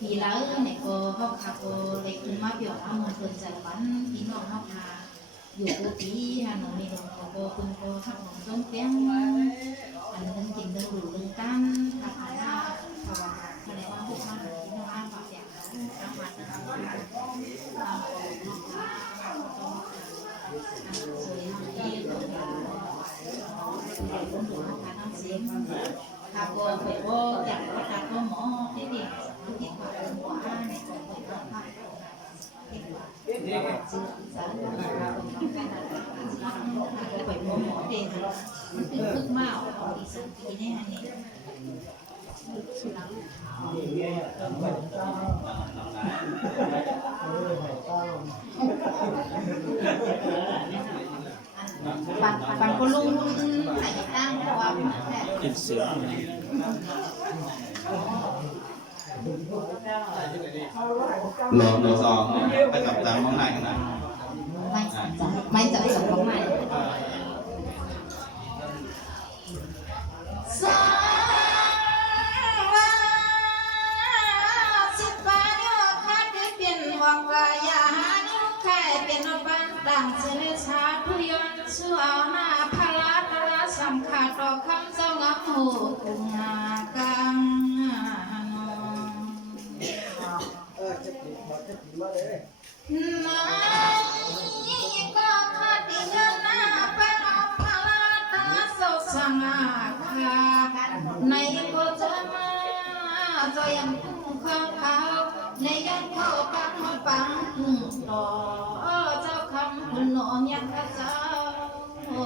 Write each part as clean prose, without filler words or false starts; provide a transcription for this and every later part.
thì là này có học học lấy cũng mà biểu âm một phần giải bắn thì nó học hà dù cô tí hà nó mình đồng có cùng có học học giống tiếng anh thân tình đơn đủ đơn tan học học là mà lại qua học mà thì nó ăn vào đẹp ăn mặt nó rồi đi rồi cũng đủ khả năng xem học phải có đẹp có có mỏ thế thì kết quả của này phải có kết quả dự án phải có mỏ tiền từ thức mạo thì sự kỳ này này bạn có luôn phải tăng qua in sướng lò giò phải tập tám món này này máy chọn sống bóng nàyดังเสนชาพยนต์ชัวนาพลาตระสัมขาดอกคำเจ้างับหูกุงนากังนายก็คดีเงินนาเป็นอพลาตระโศกสังอาคาในก็จะมาจะยังคุ้มข้าวเขาในยังเข้าปังปังต่อคุณน้องยังกระเจ้าน้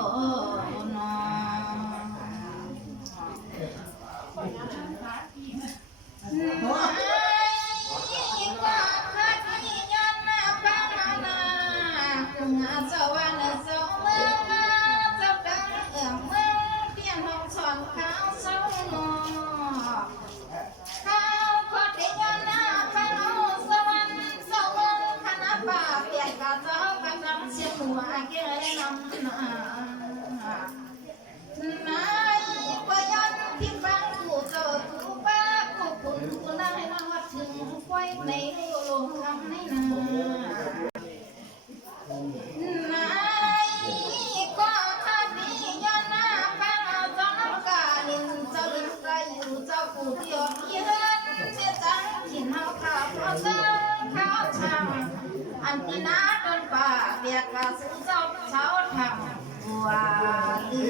ในโลกคำในนาก็คดีย้อนหน้าเป็นเจ้ากาลินเจ้าลินใจอยู่เจ้าผู้ที่อดเยือนเชื่อจังกินเฮาข้าวเพราะเจ้าข้าวช่างอันที่น้าจนป่าเบียกกะสู้เจ้าเช้าทำว่าลื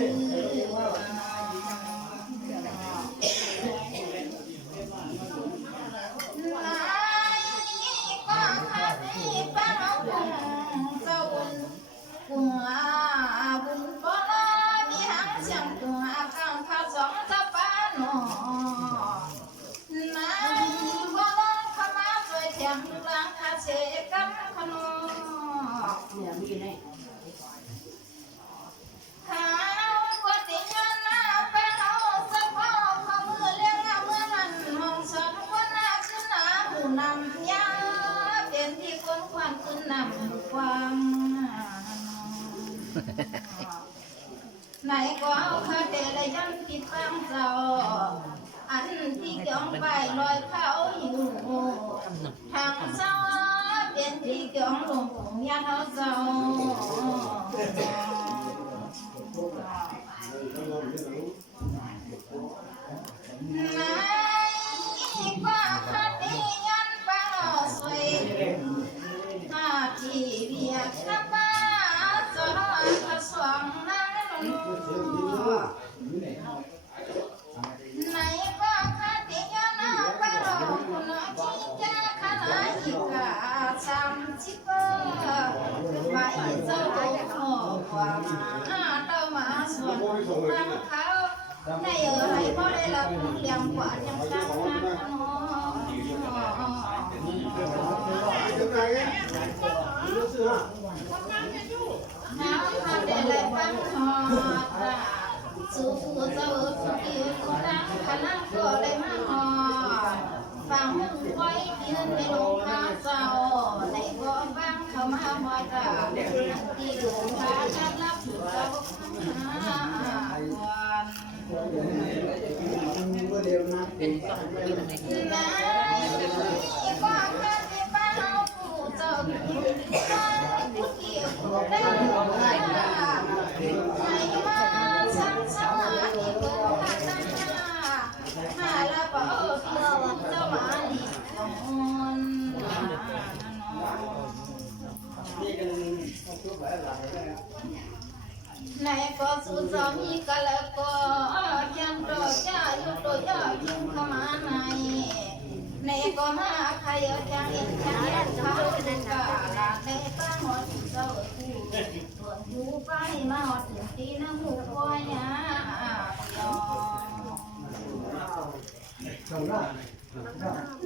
ไหนก็เอาคาเดลยันติดตามเจ้าอันที่เกี่ยวไปลอยเขาอยู่ทางเจ้าเป็นที่เกี่ยวลงผมยันเอาเจ้าก็คาเดยันไปลอยสวยที่เบียดกับบ้าเจ้ากระสวงนั่งไหนก็คดีย้อนหน้าไปหลอกคุณที่จะขนาดอีกาซ้ำชิบไปเจ้าโอ้ความเต้ามาส่วนนั่งเขาในอะไรก็ได้รับเลี้ยงกว่าจังจังนะน้ำทะเลไหลฟังหอสู่ผู้เจ้าสุขีผู้นั่งขนั่งก็ได้มาหอฟังมึงไว้ยืนในโรงพาเจ้าในบ่บ้างเขามาหอดาที่ดูพาจับรับถูกเจ้าวัน ผู้เกี่ยวผู้ได้ใจมาสังสารอีกคนหาละเปล่าเที่ยวเจ้ามาอีกคนในก็สุดจะมีกะละก็ยังรอจ้าอยู่ตัวยอดยิ่งเข้ามาในก็มาใครจะเห็นจะเห็นเขาจะกะละในป้าหอดเจ้าคู่ส่วนหูไปมาหอดถึงตีน้ำหูคอยนะ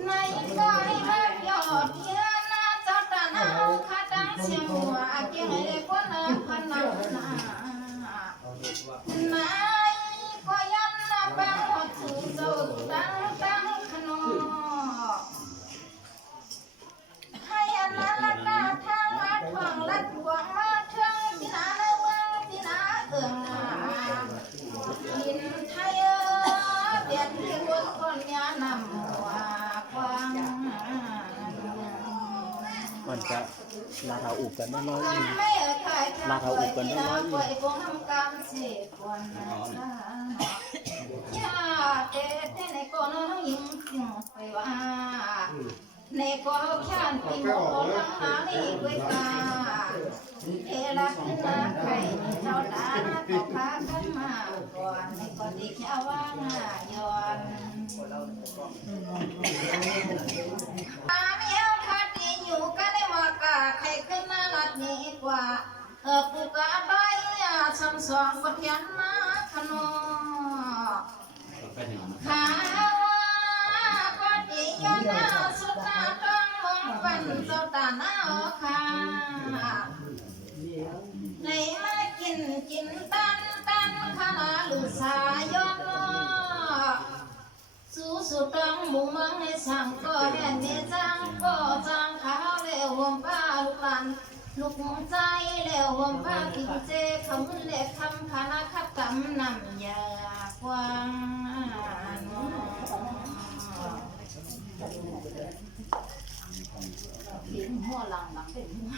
ในก็ให้มาหยอดเยือนนะเจ้าตาหน้าขาดังเสียงหัวเกี่ยวให้ได้คนละพันนาในก็ยันนะแป้งหอดสู่เจ้าตั้งขนมให้อันนั้นละตาทางละทองละดวงมาเทิงที่นาละวังที่นาเอื้องนาดินไทยเดียนที่บนคนยานำหัวควาง มันจะราคาอุบกันได้น้อย ราคาอุบกันได้น้อยในก็แค่ติมโตลังหาในกวยตาเอลักขึ้นมาไข่เจ้าตาตกพากันมาก่อนในก็ดีแค่ว่าหน้าย้อนตาเมียวคาดีอยู่กันได้ว่ากะใครขึ้นมาลัดนี้กว่าปูกะด้อยซ้ำสองก็เทียนมาขนมขาก็ดียันสุดตาต้องมองเป็นเจ้าตาหน้าค่ะในมากินตันขนาหรือสายอดสู้สุดต้องบุ้งมังในสั่งก็แห่งนี้จังก็จังขาวเร็วหัวป้าลูกหลานลูกใจเร็วหัวป้ากินเจคำเล็กคำขนาขับกำนำยากว้างเป็นหัวหลังเป็นหัว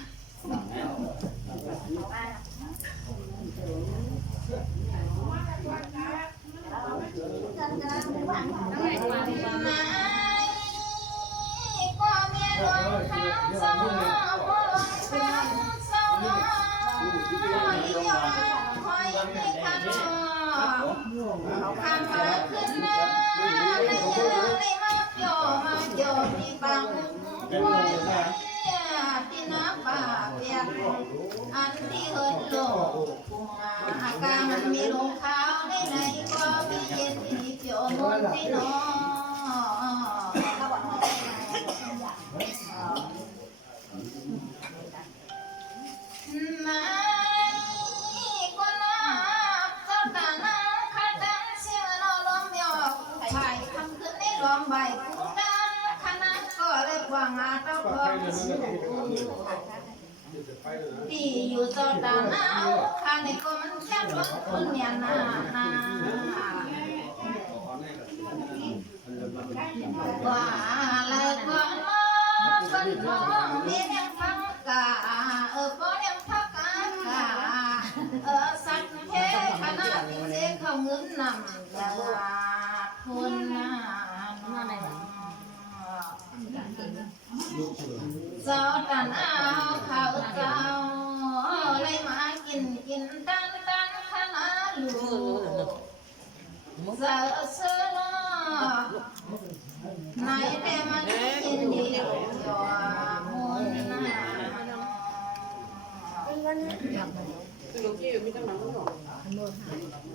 ก็มีหลวงข้าวสมองหลวงข้าวสมองยอมคอยในขนมข้ามมาขึ้นมาในเยือนในมาโยมีบางคอยที่น้ำป่าเปียกอันที่เหินโลกอาการมันมีลงข้าวในไหนก็มีเย็นที่เปียวมนที่นอนก็น้าเจ้าตาหน้าขาดังเสียงเราล้อมยอกไผ่คำขึ้นในล้อมใบกูดังขนาดก็เลยกว่างาเต้าพอดีอยู่เจ้าตาหน้าข้าในก็มันแค่รถคนเนี่ยนาว่าเลยก่อนคนมองเมียยังฟังกาก็ยังพักกาสัตว์เทขนาดที่เสียเขาเงินนำยาคนเจ้าตันเอาข้าวเจ้าเลยมากินตันขนาดลูกเจ้าเสือในแต่มันกินดีจอมุน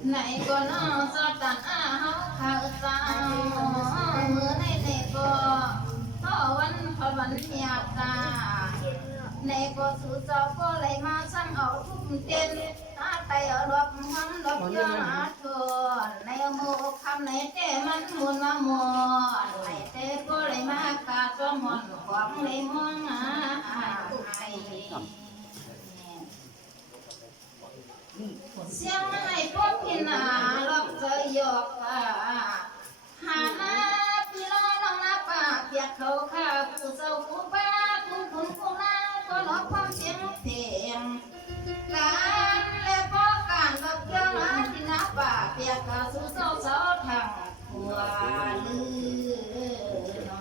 ไหนก็น้องเจ้าตันเอาข้าวเจ้ามือในก็วันพอวันเหี่ยวตาในก็สู่เจ้าก็เลยมาซ้ำเอาทุ่มเต้นตาไตเอาดอกมันดอกยอดทนในโมคำในเต้มันมุนมาหมดในเต้ก็เลยมากาตัวหมดของเลยมองเสียงให้พวกพี่นาลอกเจยกหาพี่น้องน้องนาป่าเปียกเขาข้าผู้เจ้าผู้ป้าคุณนางก็ลอก วลือนอ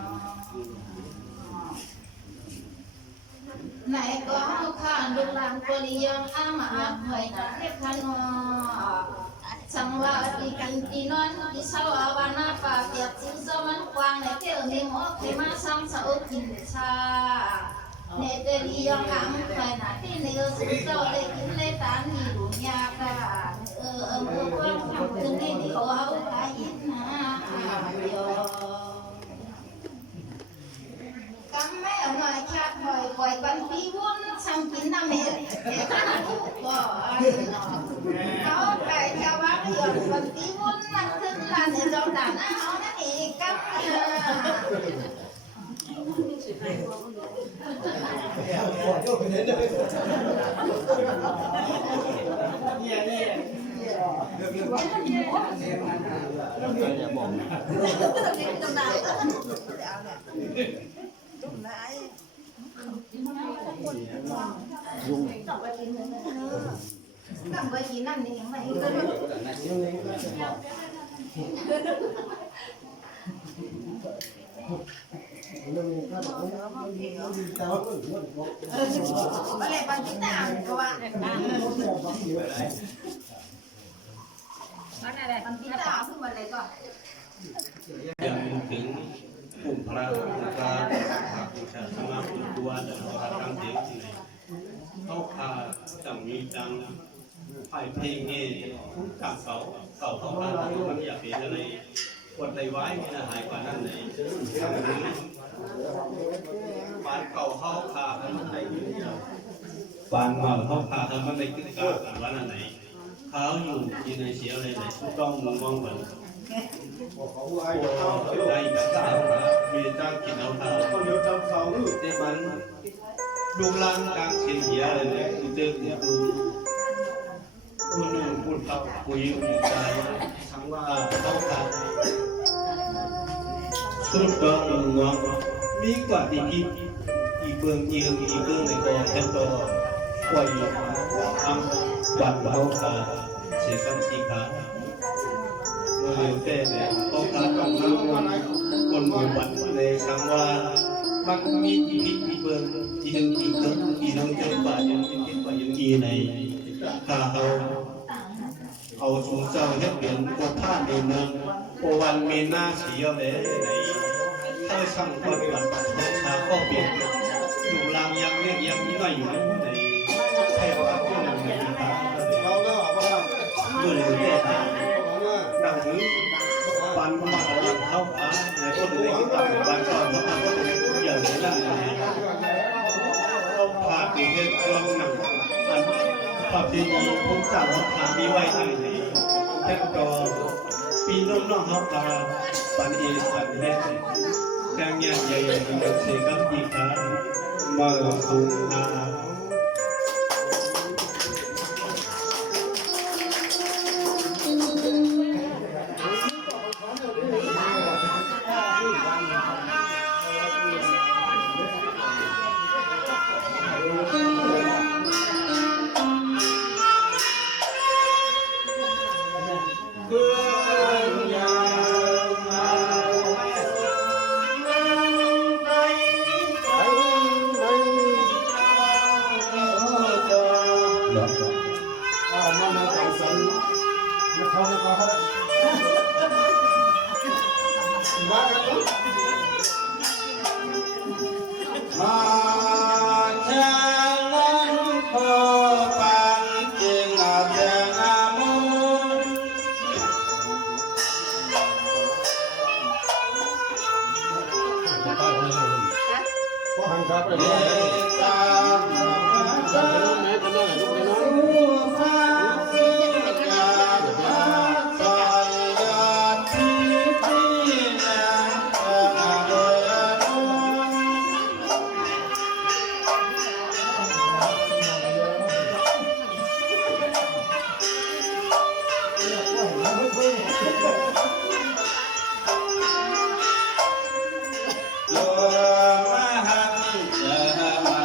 ไหนก็เอาข้าดูหลังปริยงอามาหอยนักเทพขนอสังวาติกันตีนอนที่สาวาวานาปาเปียกจิ้งสมันกวางในเที่ยวเฮมอกเฮมาซ้ำสาวกินชาเนเตรียงอังหอยนักที่เนื้อสุดเจ้าเลยกินเลยตานีดุนยากาความทำคืนนี้เดียวเอาไปยินนะโยกำแม่หน่อยชาติหอยปล่อยกันปีวุ่นซ้ำกินน้ำเม็ดแต่ข้าทุกบ่เขาไปชาวบ้านหยดกันปีวุ่นนั่งขึ้นลานเดือดด่านเอานั่นเองกำอย่าบอกยุ่ง กำไปกินนั่นนี่ยังไงอะไรบางทีต่างก็ว่าอะไรบางทีต่างขึ้นมาเลยก็ ยังถึงกลุ่มพระกลุ่มพระผู้ชาสมาคมตัวเดินทางเดียวที่ไหนเขาพาจังมีจังไผ่เพลงนี่กับเก่าเขาพามันอยากเป็นอะไรกดใจไว้ไม่น่าหายกว่านั้นเลยปานเก่าเขาพามันในยืนปานเก่าเขาพามันในกิจการวันไหนเขาอยู่ที่ในเสียอะไรไหนต้องมองเหมือนได้กับสาวมีจ้างกินเอาเท้าคนเดียวจำเสาได้มันดูลานกลางเชียงเหียอะไรเนี่ยกูเจอกูคุณหนุ่มคุณเขาคุยอยู่ใจทั้งว่าต้องการสุดก็มึงงอมีกว่าที่อีเบืองอีเบืองในกองเต็มตัวปล่อยทำวัดเขาขาเสียกันทีขาเมื่อเต้เนี่ยต้องการกำลังคนหมู่บ้านในสังว่ามันมีที่เบืองที่นึงที่เกิดที่นึงเจอป่ายังที่ป่ายังที่ในข้าเอาชุมเจ้าเฮ็ดเหรียญโคท่าในเมืองโอวันเมนาเสียเลยในถ้าสั่งคนบัดชาก็เปลี่ยนดูลางยังเรียกยังมีไว้อยู่ในแค่ว่าพวกนั้นในตาเมื่อเต้ดังนี้ปันมาเอาเข้าขาในต้นเล็กปันก่อนมาทำต้นเล็กอย่างนี้ได้ต้องพาปีเงินกลางหนังอันประเพณีผมสั่งทำมีไว้ที่ไหนเท่ก็ปีน้องเขาพาปันเอสันเฮ็ดแกงใหญ่ใหญ่กับเสกับดีขามาสูงนาโยมหังจะมา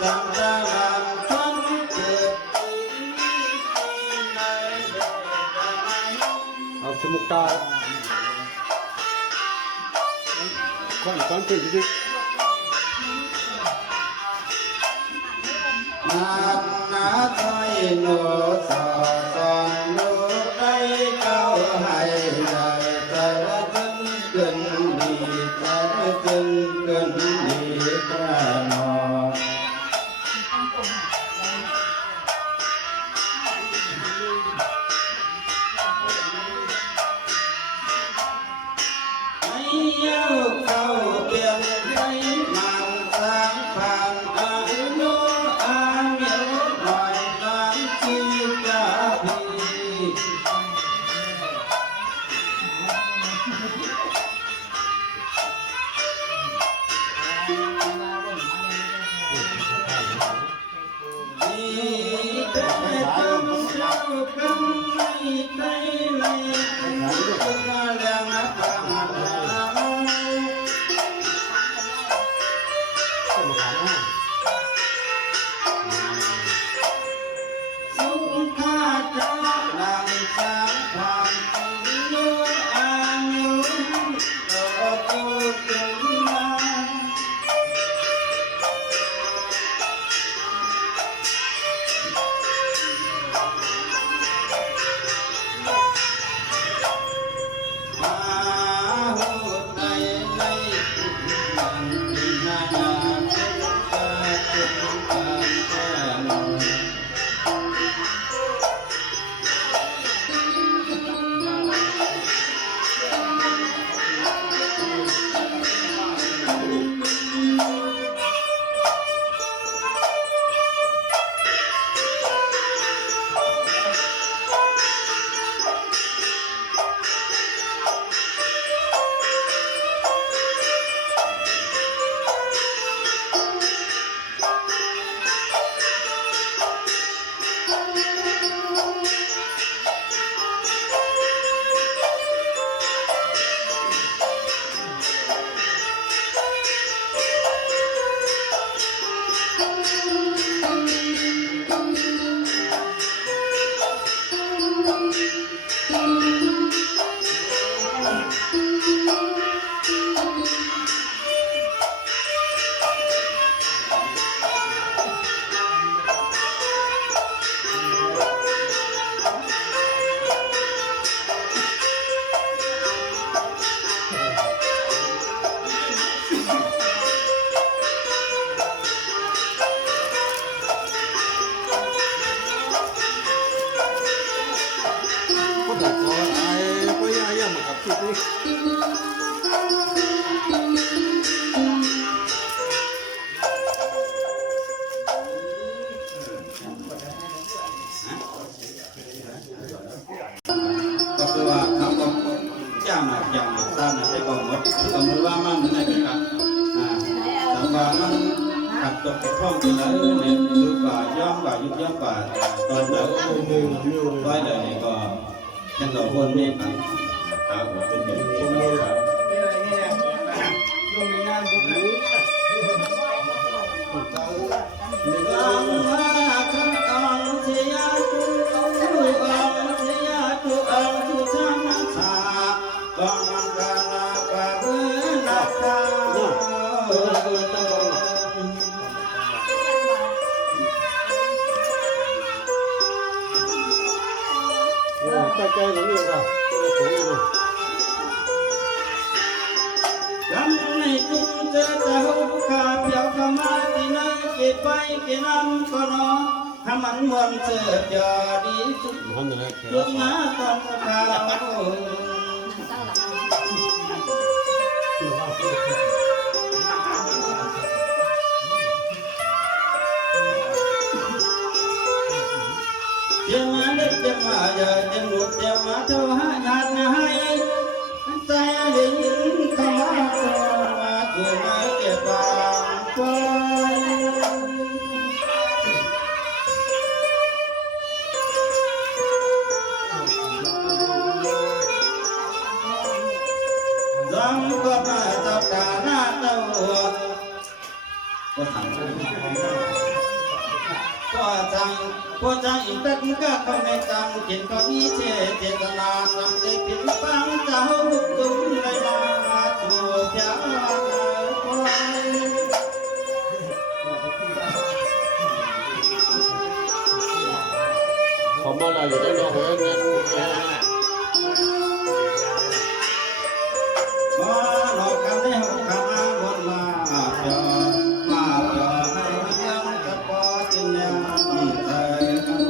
จังตารางฟันเกิด เอาสมุกตาก้อนเป็นที่นาถอยโนสอสอนโนได้เก้าให้ได้แต่ละจึงเกินดีแต่ละจึงเกินดีกระนอให้เย้าเข้าเปลี่ยนให้มันสร้างผ่านอายุอาเมียวหน่อยล้านชีกาพีก็คือว่าเขาก็จ้างมาอย่างมาสร้างมาได้บอกหมดสมมติว่ามันได้ไหมครับแต่ว่ามันขัดตกไปท่องไปแล้วเนี่ยคือว่าย่อมกว่ายุบย่อมกว่าตอนนั้นร้อยเลยก็ยังต่อคนไม่ครับครับเป็นอย่างนี้ครับใกล้ๆหลังนี้ก็จะได้ผลเลย ยังไม่จุดเจอแต่หุบขาเปียกขมาที่นั่งเก็บไปเก็บน้ำก็นอถ้ามันมวนเสือจะดีสุดลุกมาตอนข้าวยังมาเด็กยังมาเยอะยังหลุดยังมาเท่าหาญาติให้ใจได้ยินคำว่ามาคือมาเก็บบางคนจังก็มาจับตาหน้าเต้าก็ทำ จังผู้จังอีกเป็นก็เขาไม่จังกินก็มีเจตนาจำได้ผิดฟังเจ้าบุกตุ้มเลยมาตัวเจ้าคอย เขามาอะไรอยู่ได้เนาะเฮ้ยเงิน มาหลอกกันได้หกขาบนมาเจอมาเจอให้ยังจะพอจินยังใจกัน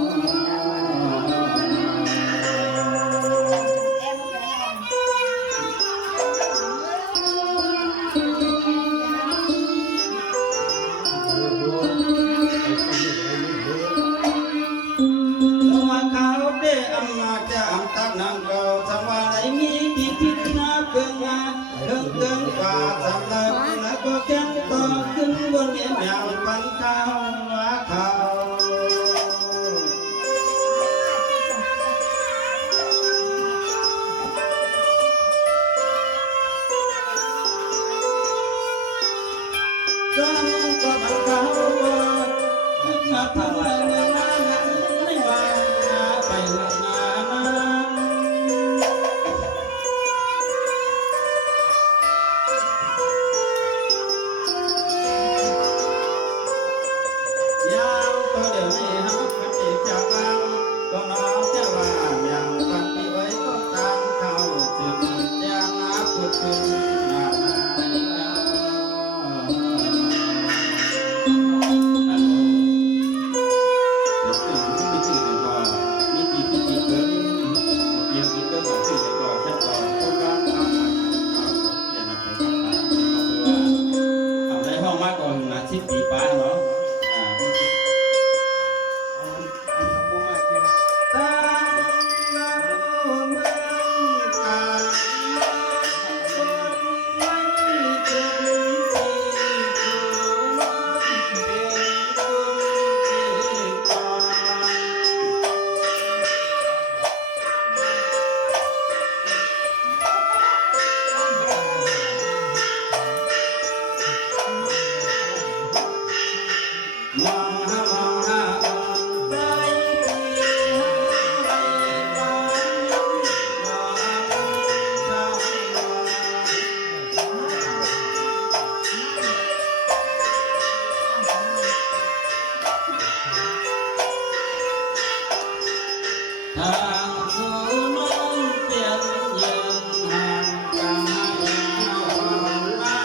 ว่าเขาได้อำนาจจะอำตัดนางเก่าทำว่าไรมีที่พิจารณาเกินงานเรื่องเกินกว่าสำนักแล้วก็แก้มต่อขึ้นบนเมียอย่างปันข้าวว่าเขาจนก็บังเขามาทำอะไรไม่ว่าไปงานยามตัวเดียวนี้ฮักมันอีกจากบางก็น้องจะว่าอย่างปันปีไว้ก็ตามเขาถึงอย่างน้าพูดถึงนาฬิกา สิบปีป้าเนาะทางผู้น้องเปลี่ยนยืนห่างกันมา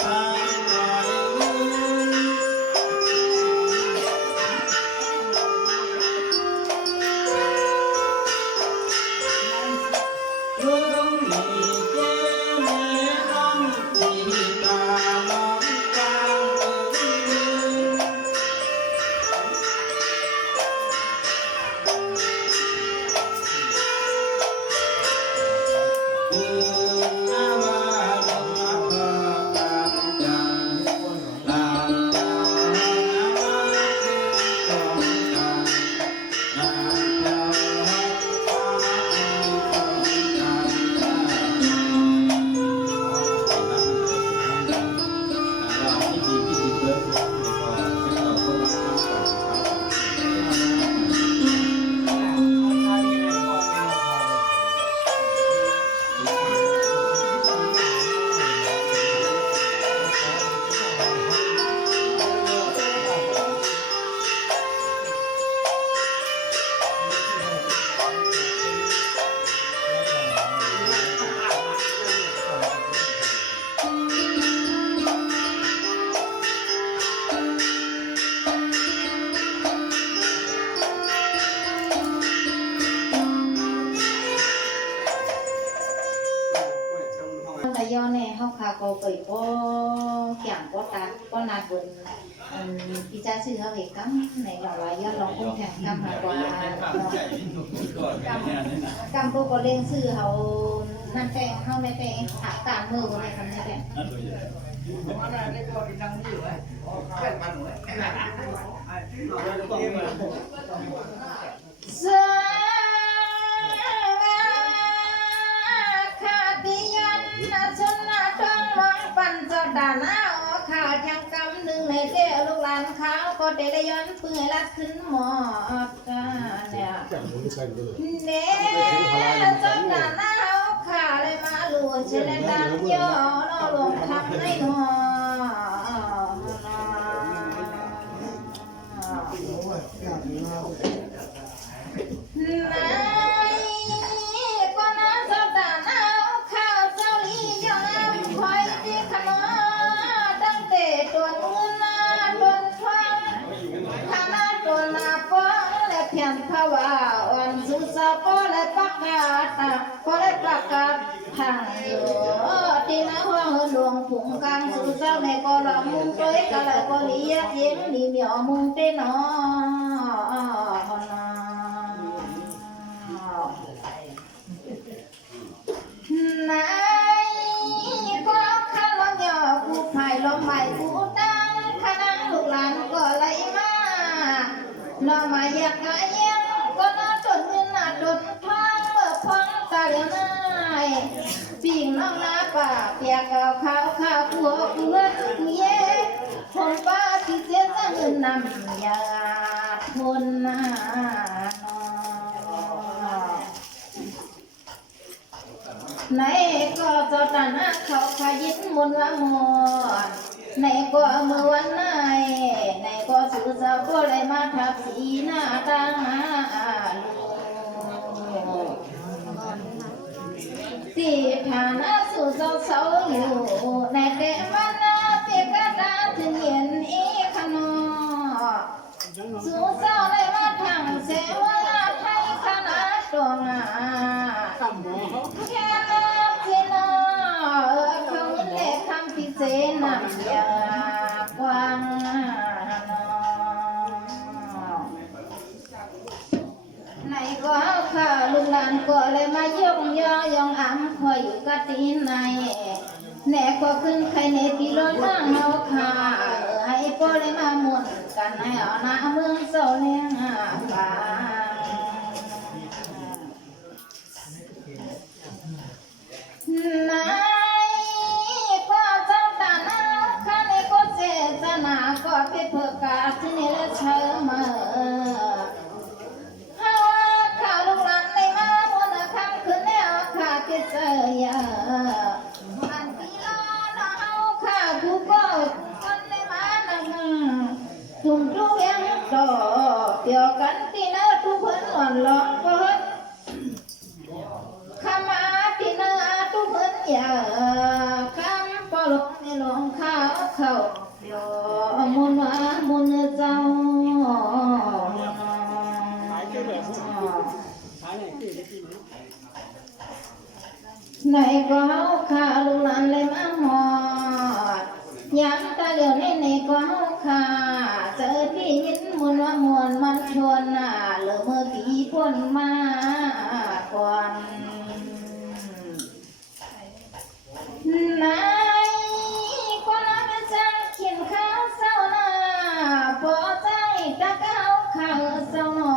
ทางหน่อยลุงมีเจ้แม่น้องที่ตาลองกลางคืน แต่ย้อนแน่เฮาคาก็ไปก็แก่งก็ตาก็นาบนพี่จ้าชื่อเขาเอกกัมในหล่อลายย้อนลองคงแข่งกัมมากกว่ากำก็เล่นชื่อเขานั่นแป้งเฮาในแป้งหักตามมือบ่ได้คำนี้แป้งเสือขาดิยันชนะต้องมองปันจดานาขายังกำหนึ่งใน ให้เจ้าลูกหลานเขาก็ได้ย้อนเปื่อยรักขึ้นหมอกันเนี่ยเน่จนหน้าหนาวขาเลยมาหลวงเชลดังย่อน้อหลวงทำให้หนอนายก็น่าจะตาหนาวข้าวเจ้าลียามคอยที่ขนมตั้งแต่ตัวนู้นนาตัวฟังข้าหน้าตัวนาป้องและเพียงภาวะวันสุสาป้อและประกาศป้อและประกาศทางอยู่ที่น้าห้องหลวงผงกลางสุเจ้าในก็ลำมุงตัวก็เลยก็เลียเสียงดีเหมียวมุงเต้นอไหนก็ข้าล้อหยอกผู้ภายล้อมใหม่ผู้ตั้งข้าดังลูกหลานก็ไหลมาล้อมาอยากกะยังก็น่าจนเงินน่าจนทองเมื่อพ้องตาเหลียวน้ายปิ่งน้องนาป่าเปียกเก่าข้าวข้าวผัวเพื่อนเย่ผมป้าที่เสียเงินนำยาทนนาไหนก็จะตันเขาขยิบมนว่าหมดไหนก็เมื่อวันไหนก็สื่อสาวก็เลยมาทับสีหน้าตาที่ฐานะสู่เสาอยู่ในแต่มันเปียกตาถึงเย็นอีขนอสู่เสาเลยมาทางเสวนาไทยคณะตัวงาแค่ที่นอเขาเล็กคำพิเศษนำยากว้างไหนก็เอาข้าลูกหลานก็เลยมายกย่อยองอ้ำคอยอยู่กะตีนในแหน่ก็ขึ้นใครในปีรถนั่งเอาขาให้ก็เลยมาหมุนกันให้เอาหน้าเมืองโซเลียงป่าไหนก็เจ้าตาหน้าข้าในก็เจตนาก็ไปเพื่อกาที่นี่แล้วเชื่อมาข้าลูกหลานในมาหมุนคำขึ้นแล้วข้าจะเจอยาอันที่ล้อเราข้ากูก็คนในมานั่งทุ่มทุกอย่างต่อเกี่ยวกันที่นั่นทุกคนหวนหลอกเพิ่นข้ามาที่นั่นทุกคนอย่าคำปลงในหลงข้าวเขาโยมุนว่ามุนเจ้าไหนก็เอาข้าลูกหลานเลยมาหอดย้ำตาเหลียวในก็เอาข้าเจอที่ยินมุนว่ามวนมันชวนเหลือเมื่อปีพ้นมาก่อนไหนก็น้าเป็นจังเขียนข้าวเศร้าหน้าพอใจตะเก้าข้าวเศร้าหนอ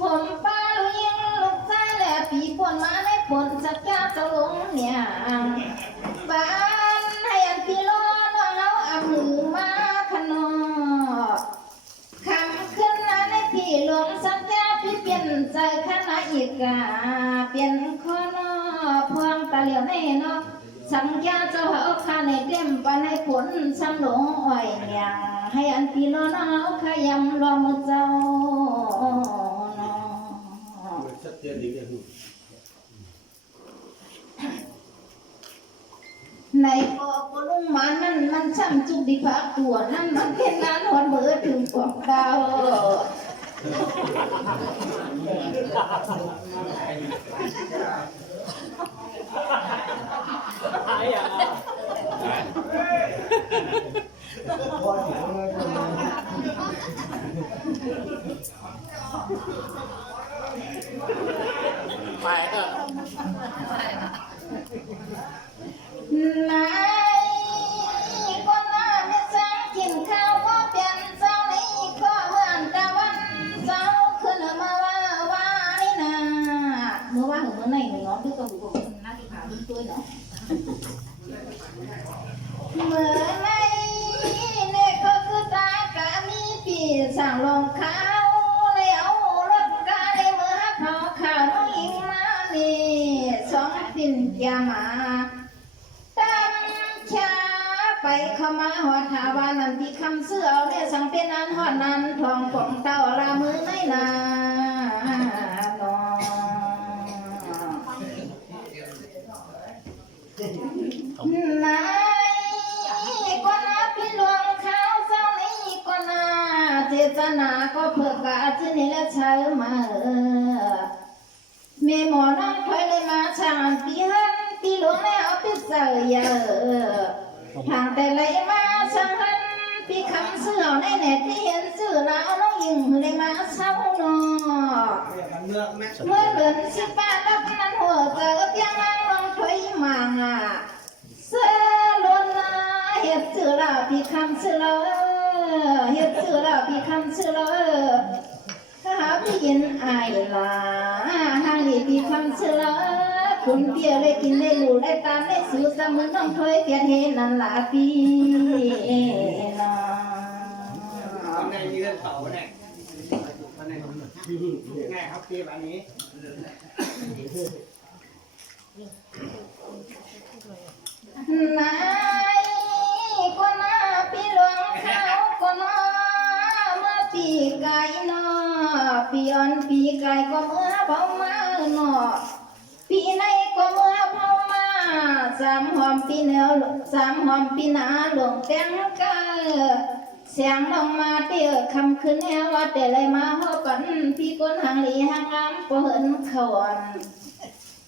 ผมป้าลูกยิงลูกใจและปีพ้นมาในผลสักกาตะลงเนี่ยบ้านให้อันพี่ล้อน้องเอาเอามือมาขนอคำขึ้นในพี่หลวงสักกาพี่เปลี่ยนใจขณะอีกเปลี่ยนข้อนอพวงตาเหลียวในเนาะสังยาเจ้าเอาข้าในเต็มไปในผลสังหลงอ้อยเนี่ยให้อันพี่ล้อน้องเอาขยำรอมือเจ้าในกอลุงมานั่นมันช่างจุกดีพักตัวนั่นมันเป็นงานหอนเบอร์ถึงกว่าดาวไปก็ ไหนก็น่าไม่จังกินข้าวก็เปลี่ยนเจ้านี้ก็เหมือนตะวันเจ้าขึ้นมาว่านี่นะเมื่อว่าเมื่อไหร่เนาะที่ก็บุกคนน่าที่ผ่านตัวเนาะเมื่อไหร่เนี่ยก็คือ สั่งลงเขาเลยเอารถกาเลยเมื่อเขาข่าวน้องหญิงมานี่สองปิ่นยามาตั้งชาไปเข้ามาหัวถาวานันที่คำเสื้อเอาเนี่ยสั่งเป็นอันหอดนั้นทองของเต่าลามือไม่นานนายก็นาพี่หลวงเขาเจ้านี้ก็นาเจตนาก็เพื่อกาที่นี่และใช้มาแม่หมอนั่งคอยเลยมาช่างพี่ฮันพี่หลวงแล้วพี่เสือเยอะทางแต่เลยมาช่างฮันพี่คำเสือในเน็ตที่เห็นสื่อแล้วน้องยิงเลยมาเศร้าหนอเมื่อเดือน18แล้วนั้นหัวเจอเพียงนั่งลงถอยมาเสือล้วนลาเห็ดสื่อแล้วพี่คำเสือเห็ดสื่อแล้วพี่คำเสือถ้าหาพี่ยินอายลาหางดีพี่คำเสือคุณเบี้ยเลยกินได้หลูได้ตามได้สูสมุนน้องถอยเพียรเห็นนั่นละพี่น้อง ในยืนเขาเนี่ยง่ายครับพี่อันนี้นายก็น่าพี่หลวงเขาก็น่าเมื่อปีไก่นอปีอ่อนปีไก่ก็เมื่อเผามาหนอปีในก็เมื่อเผามาสามหอมปีเหนือสามหอมปีหนาหลวงแตงกาเสียงลงมาเตี้ยคำขึ้นแนวว่าแต่เลยมาหอปันพี่ก้นหางหลีหางงามก็เห็นเขาอ่อน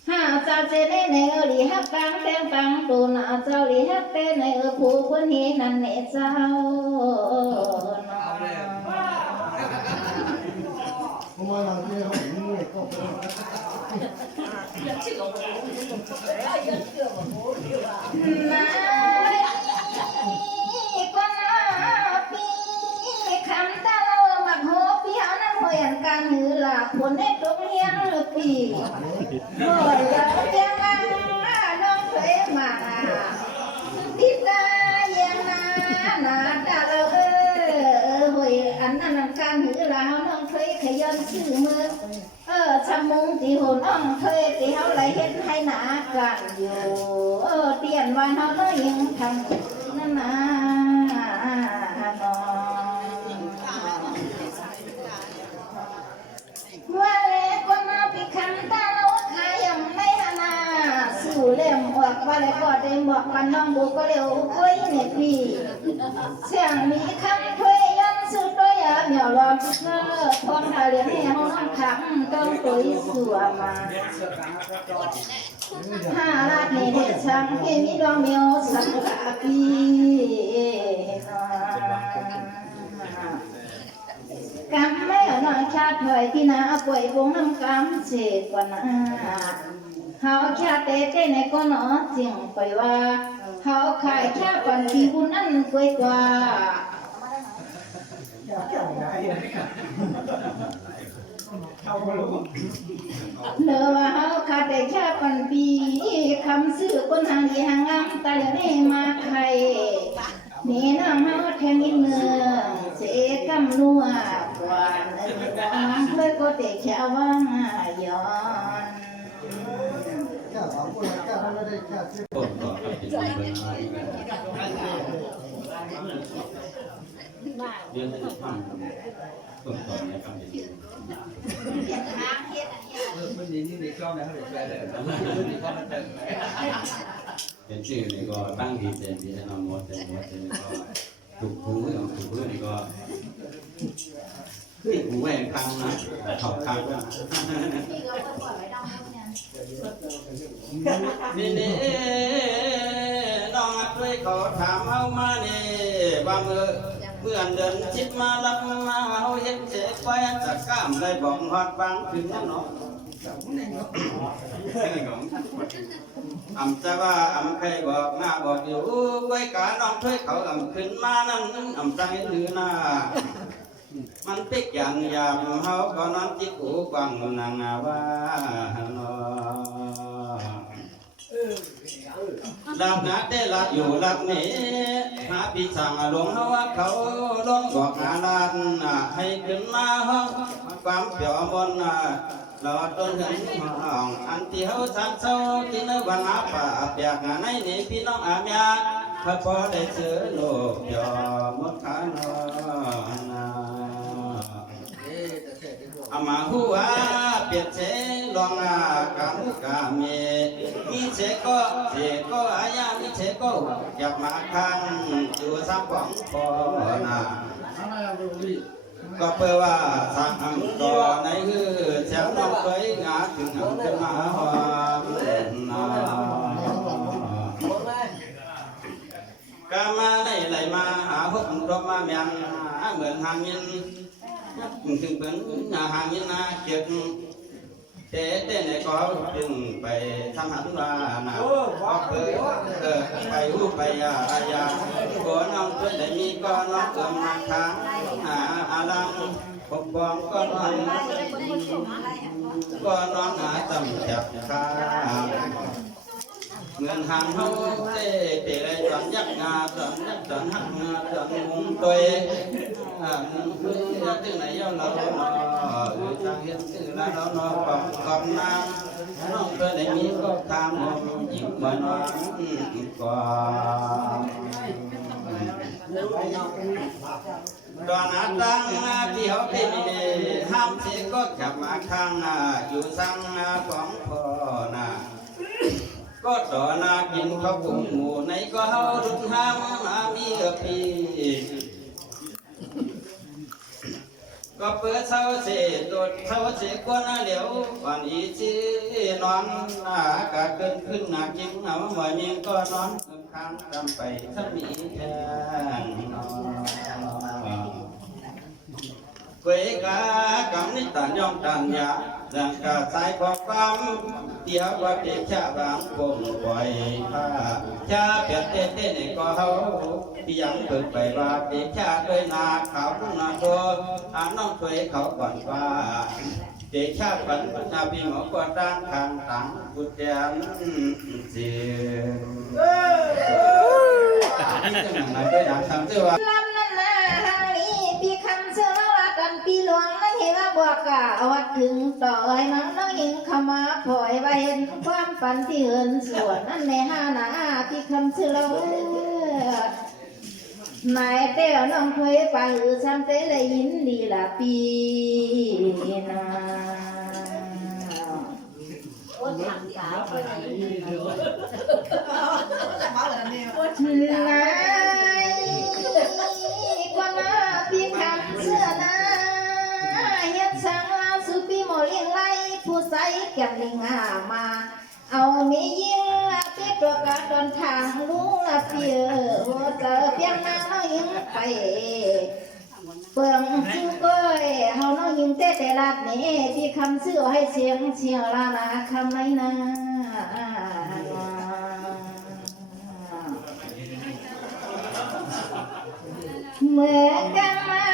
หาเจ้าเจได้ในหลีฮักกลางแตงฟังตูน่าเจ้าหลีฮักเต้ในผู้คนนี้นั่นเนเจ้านาก็นาปีคำตาเราบักหัวปีเอานั้นหัวยันการหือหลับคนในตรงเฮียงหรือปีหัวเราเพียงนั่งน้องเคยมาติดตาเยียงนาหน้าตาเราหัวอันนั้นการหือเราน้องเคยขยันชื่อมือชะมุงที่หัวน้องเคยที่เขาไหลเห็นให้หนากันอยู่เตียนวันเขาน้อยยังทำนั่นนะน้องว่าเล็กคนมาปีคันตาเราขายยังไม่หนาสู่เล่มออกว่าเล็กก็เต็มบอกกันน้องดูก็เร็วกล้วยเน็ตพี่เสียงมีคำถ้วยยันสุดตัวอย่าเหนียวรอพิเศษพรหาเลี้ยงให้ห้องน้ำขังต้องตัวสัวมาหาลาดในเด็ดช่างเกมีดวงเมียวสังกะปีกำไม่หน่อยชาติถอยที่นาป่วยวงน้ำกำเสกกว่านาเขาชาเตเต้ในก็นอเสียงไปว่าเขาขายชาปันปีบุญนั่นกวยกว่าเนื้อว่าเขาขาดแต่ชาปันปีคำสื่อคนหางดีหางงามตาเหลือให้มาใครนี่น้องเขาแทงอินเนื้อเสกำนัวกว่าเนื้อน้องเพื่อก็เตะแค่ว่างย้อนเดือนที่ผ่านต้นตอนนี้ครับเป็นชื่อนี่ก็ตั้งดีเด่นดีนอนหมดเด่นก็ถูกพื้นถูกพื้นนี่ก็ติดหูแหวนครั้งนะแต่ถอดครั้งนะนี่น้องด้วยเขาถามเอามานี่ว่าเมื่อเดินชิดมาลับมาเอาเห็นเจ็บไปจะก้ามได้บอกฮอดบางถึงนั่นเนาะอำจะว่าอำใครบอกมาบอกอยู่ไว้กาน้องด้วยเขาอำขึ้นมานั้นอำใจหรือหน้ามันติดอย่างยามเขาก็นอนจิกหูกวางนางว่าเนาะ ลาบนาได้ลาอยู่ลาบนี้หาปีสั่งหลวงว่าเขาลงบอกงานลานให้ขึ้นมาห้องความเปรียวบนเราต้นถึงห้องอันที่เขาสันเศร้าที่นวันหาป่าเปียกในนี้พี่น้องอาเมียถ้าพอได้เจอโลกยอมขานอามาหัวเปลี่ยนเชลองการกาเมมีเชก็อายามีเชก็อยากมาคันอยู่สามของพอนาก็เพื่อว่าสังต่อในคือแชมป์น้องเคยงาถึงหันขึ้นมาหัวนา กามาได้ไหลมาหาพบรบมาเมียนเหมือนหางยินถึงเป็นหางยินนาเก็บเต้ในก็จึงไปทำหันว่านาก็เปิดไปหูไปอายาก็น้องเพื่อนได้มีก็น้องเกิมนาทางอาลังปกป้องก็น้องหาจำจับข้าเงินหางเฮาเตะไรจอนยักงาจอนยักจอนหักงาจอนมุงตัวถึงไหนย่อเราทางเห็นสื่อละเราเนาะกองน้ำน้องเพื่อนได้มีก็ทางมองยิ้มมาน้องก่อนตอนนั้นตั้งที่เขาที่มีห้ามเสียก็กลับมาข้างอยู่สั่งของพ่อนาก็ต่อนากินข้าวปุ้งหมูในก็เฮารุ่นห้ามมีปีก็เปิดเช้าเสตดเช้าเสกว่าเหลียววันอีจีนอนกะเกินขึ้นหนักจริงเอาหมอยมีก็นอนค้างจำไปถ้ามีแทนเวกากำนิตันยองตันยาดังกาสายความความเดียวว่าเด็กชาบางคงปล่อยผ้าชาเปียกเต้นในก็เฮาที่ยังเกิดไปว่าเด็กชาด้วยนาขาวพุ่งนาโตน้องเคยเขาก่อนว่าเด็กชาปันนาพี่หมอก็ตั้งทางตังกุญแจเสียไปดังทำเสื้อว่าปีหลวงนั่นเห็นว่าบอกกะวัดถึงต่อยน้องหญิงขมาปล่อยไว้เห็นความฝันที่เหินส่วนนั่นในห้าหน้าที่คำเชื่อนายเต้น้องเคยไปซ้ำเต้เลยยินดีละปีนาพี่คำเชื่อนะเฮ็ดสังลาสุปีโมเลี้ยงไล่ผู้ใส่แก้มลิงมาเอามียิงพี่ตัวกะดอนทางลุงละเปียเจอเพียงนางน้องยิงไปเปลืองจิ้วก้อยเฮาน้องยิงเต้แต่ลาดนี่พี่คำเชื่อให้เสียงลานาคำไหนนะเมื่อกันมา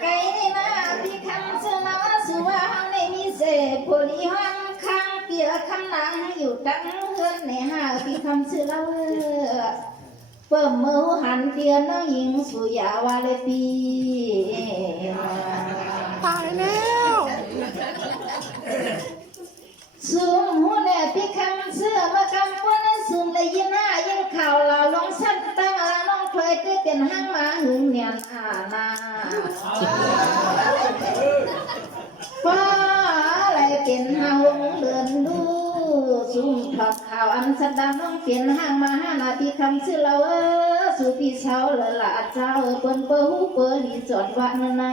ไก่นี่นะพี่คำเชื่อนะสุวรรณในมีเศษผลิห้องข้างเปียคำนางอยู่ตั้งเฮือนในห้าพี่คำเชื่อเราเปิ่มมือหันเตียนน้องหญิงสุยาวาเลปีตายแล้ว สูงหัวแหล่พี่คำเสื้อมากำวันนั้นสูงเลยยินหน้ายินข่าวเราลงสั้นตั้งน้องเคยได้เป็นห้างมาหึงเนียนนาฟ้าอะไรเป็นหางวงเดินดูสูงถอดข่าวอันสันดาน้องเปลี่ยนห้างมาห้านาทีคำเสื้อเราสู่พี่เช้าเลยละเจ้าเปิ้นเปิ้ลเปิ้ลดีจอดวันนา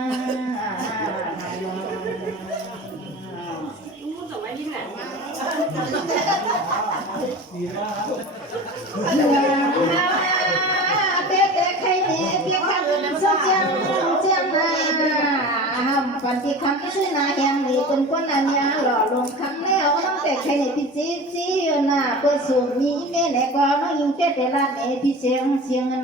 เป๊ะใครเนี่ยเปียกขันสักจังปันที่คำชื่อนาแหงเลยเป็นคนอันยาหล่อลงคำแล้วน้องแต่ใครเนี่ยพี่จีน่ะเปิดสูงมีแม่ไหนก็น้องยิงเต้แต่ละเนี่ยพี่เสียงน่ะ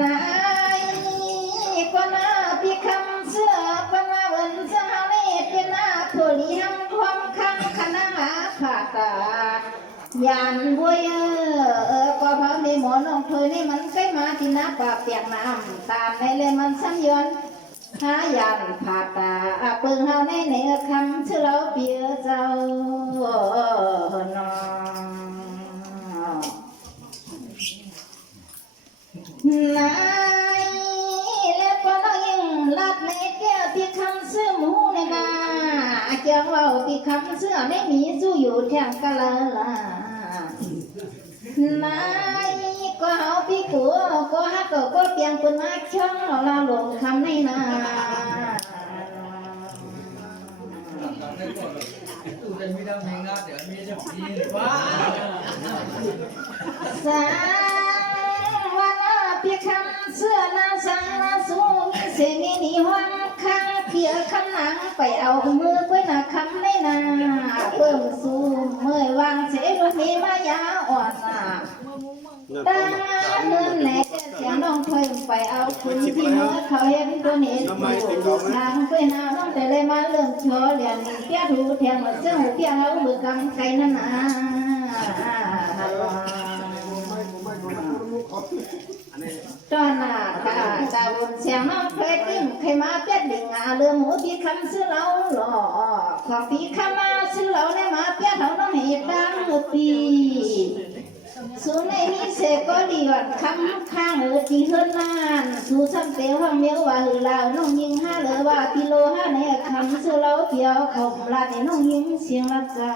นายคนน่ะพี่คำเสื้อปนาเวินเสื้อเล่ต thôi qua pháo đi món ông thôiนี่มันใกล้มาที่น้ำปากเปียกน้ำตามในเลยมันซ้ำย้อนหายันผาตาเปิงเฮาในเนื้อคำชื่อเราเปียเจ้านอนายและปนยิงลัดในแก้วที่คำเสื้อหมูในนาเจ้าว่าที่คำเสื้อไม่มีสู้อยู่แทงกะละละนายก็เฮาพี่กัวก็ฮักก็เปียงคนมาช่องเราลาหลงคำในนาสาวันพี่คำเสื้อนาสังนาสูมีเสมีนีห้องข้างเพียคำหนังไปเอามือไว้หน้าคำในนาเพิ่มสูงเมื่อวางเสรุมีมายาอ่อนตาเงินแหลกเสียงน้องเพิ่มไปเอาคุณที่เมื่อเขาเห็นตัวนี้อยู่ทางไปหน้าน้องแต่เลยมาเริ่มชอเรียนเปียถูเทียงมาเสื้อหูเปียเอามือกำไก่นั่นนะตอนน่ะค่ะตาวนเสียงน้องเพชรยิ้มใครมาเปียดดิ่งเรื่องหูพี่คำซื้อเราหล่อของพี่คำมาซื้อเราได้มาเปียดเขาน้องเห็ดดังปีสูในนี้เสก็ดีวันคำข้างจีเฮิรนนานสูซ้ำเตียวห้องเมียวว่าหือลาวน้องยิงห้าเลยว่ากิโลห้าในคำซื้อเราเปียวเขาลาในน้องยิงเสียงละเจ้า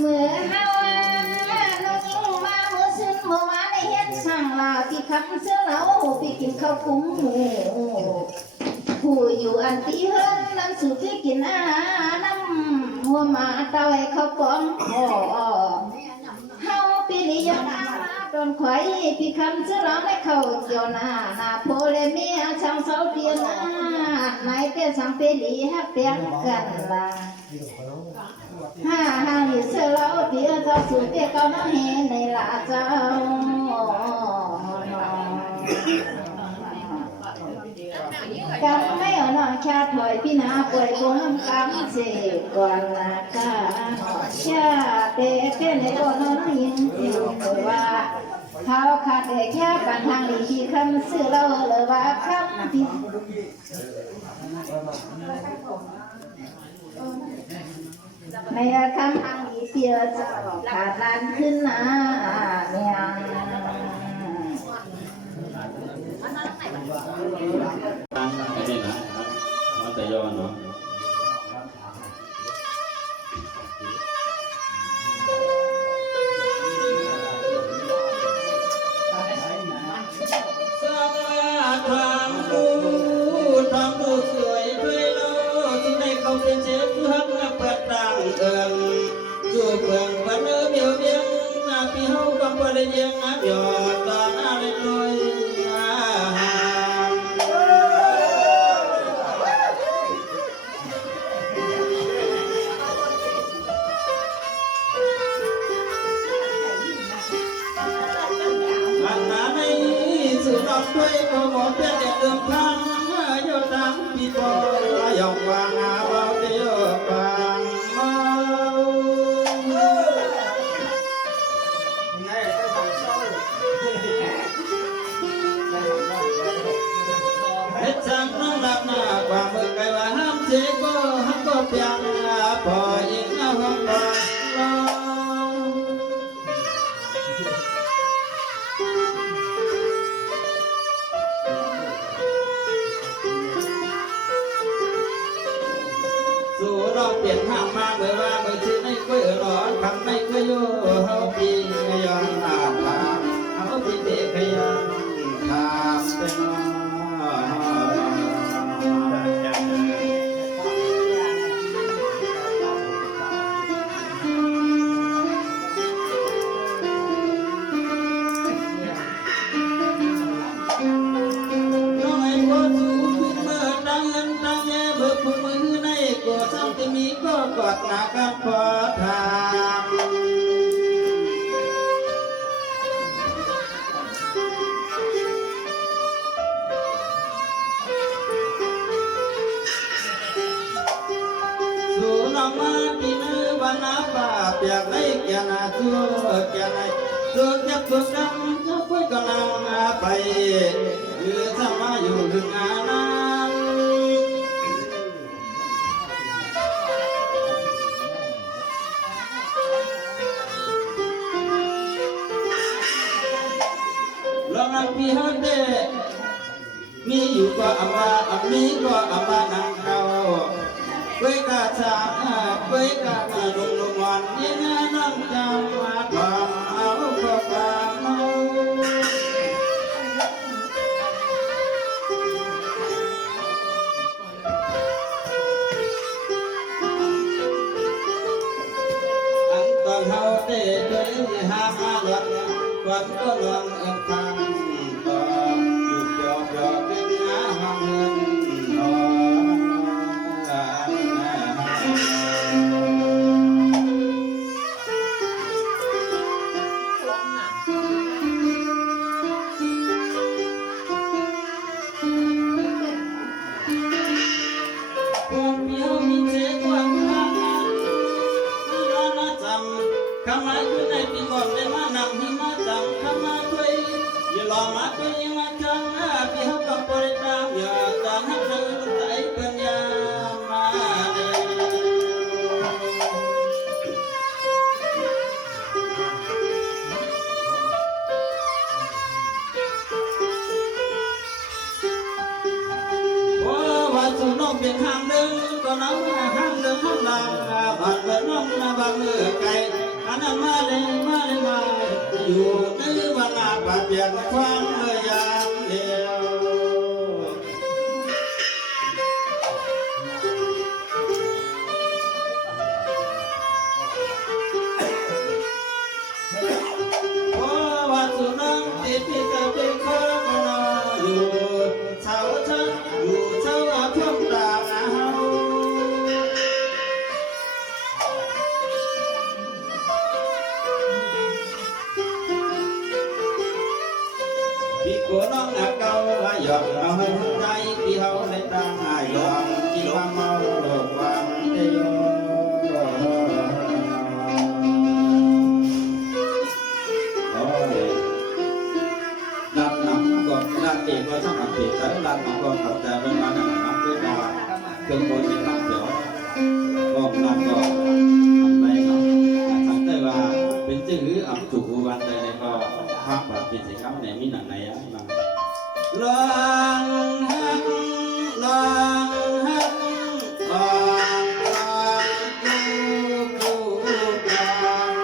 เมื่อเฮาน้องยิงมาเมื่อซึ้งเมื่อวานในเฮ็ดสั่งลาพี่คำซื้อเราพี่กินข้าวคุ้มหมูผู้อยู่อันตีเฮิรนนั่นสุดที่กินอาหารน้ำหัวมาเตาให้เขาป้องเฮาปีนี้ยกอามาโดนควายพี่คำซื้อเราได้เข้าเกี่ยวหน้าโพเลเมียช่างเสาเตียนนายเตี้ยสังเปรีฮักเตียงกันละห้าอยู่เสือเราเปียเจ้าสุดเตี้ยเก่าน้องเฮในละเจ้ากันไม่เอาหน่อยชาถอยพี่นาป่วยกงกำเสกก่อนนะค่ะชาเตะเต้นในตัวน้องยิงอยู่ว่าเขาขาดแค่กันทางดีที่คำซื้อเราเลยว่าคำที่ไม่คำทางดีเสียจะขาดลานขึ้นนะเนี่ยไอ้นี่นะมาแต่ย้อนเนาะทำดูสวยด้วยโลสุดในเขาเป็นเชฟฮักมาประดังเอิงจูบเบิ่งวันเบี้ยวเบี้ยงนาพี่เฮากำปะเลยยังอาบยอดตาหน้าเลยลอยด้วยโปรโมทเพื่อเดิมทางโยธาพี่บอยยองวางอาบาเดียวปังมาเฮ็ดจังน้องดับหน้าความเมื่อไกลว่าห้ามเสียก็ห้ามก็เพียงพอยิงเอาห้องตาเปลี่ยนห้ามมาเมื่อว่าเมื่อชื่อในกล้วยร้อนคำในกล้วยโย่เฮาปีย้อนอาทางเฮาปีเตะขยันทามเป็นกอดหน้ากับพอทาง น้องมาดีเนื้อวันน้าป่าเปียกได้แก่นาทั่วแก่ไหนตัวจับตัวกำจะคุยกับนางไปคือถ้ามาอยู่ถึงงานนั้นลองรับพี่ฮันเดมีอยู่ก็อามาอามีก็อามานังเขาเว้ยกาชาเว้ยกาลงลงวันนี้นะน้ำจำมาความเอาก็ความเอาอันตอนเฮาเด้เด้หามาหลดวันก็นอนเอ็มคังต่ออยู่จอบจอบเป็นงาห้องเงินนอนขมาอยู่ในปีก่อนได้มานำที่มาจำขมาด้วยอย่าหลอกมาด้วยมาจังพี่เขาต้องบริตามอย่าการให้เธอใจปัญญามาเลยว่าสุนทรเป็นห้างเดินก็น้องห้างเดินห้างลางบ้านเปิดน้องบ้านเมื่อไกลอันนั้นมาเลยอยู่ในวันนาบาดเปียกความเมื่อยามเดียวโอ้ว่าสุนัขติดที่จะเป็นข้าวอยู่เช้าฉันอยู่เช้าอาทุ่มตาหนาวพี่กูน้องอาเก่าว่าหยอกเอาให้ใจที่เขาได้ตั้งให้ยอมที่ว่าเมาความเดียวดับน้ำก่อนดับเตะก็สมัครเตะแต่ดับน้ำก่อนเขาแต่เป็นมาหนักน้ำด้วยดาวเครื่องบนเป็นน้ำเขียวก็น้ำก็ทำไปเนาะสังเกตว่าเป็นชื่ออับจุกวันใดก็พักแบบเป็นสิครับในมิหนังในอ่ะลองฮักลองฮักลองกูลอง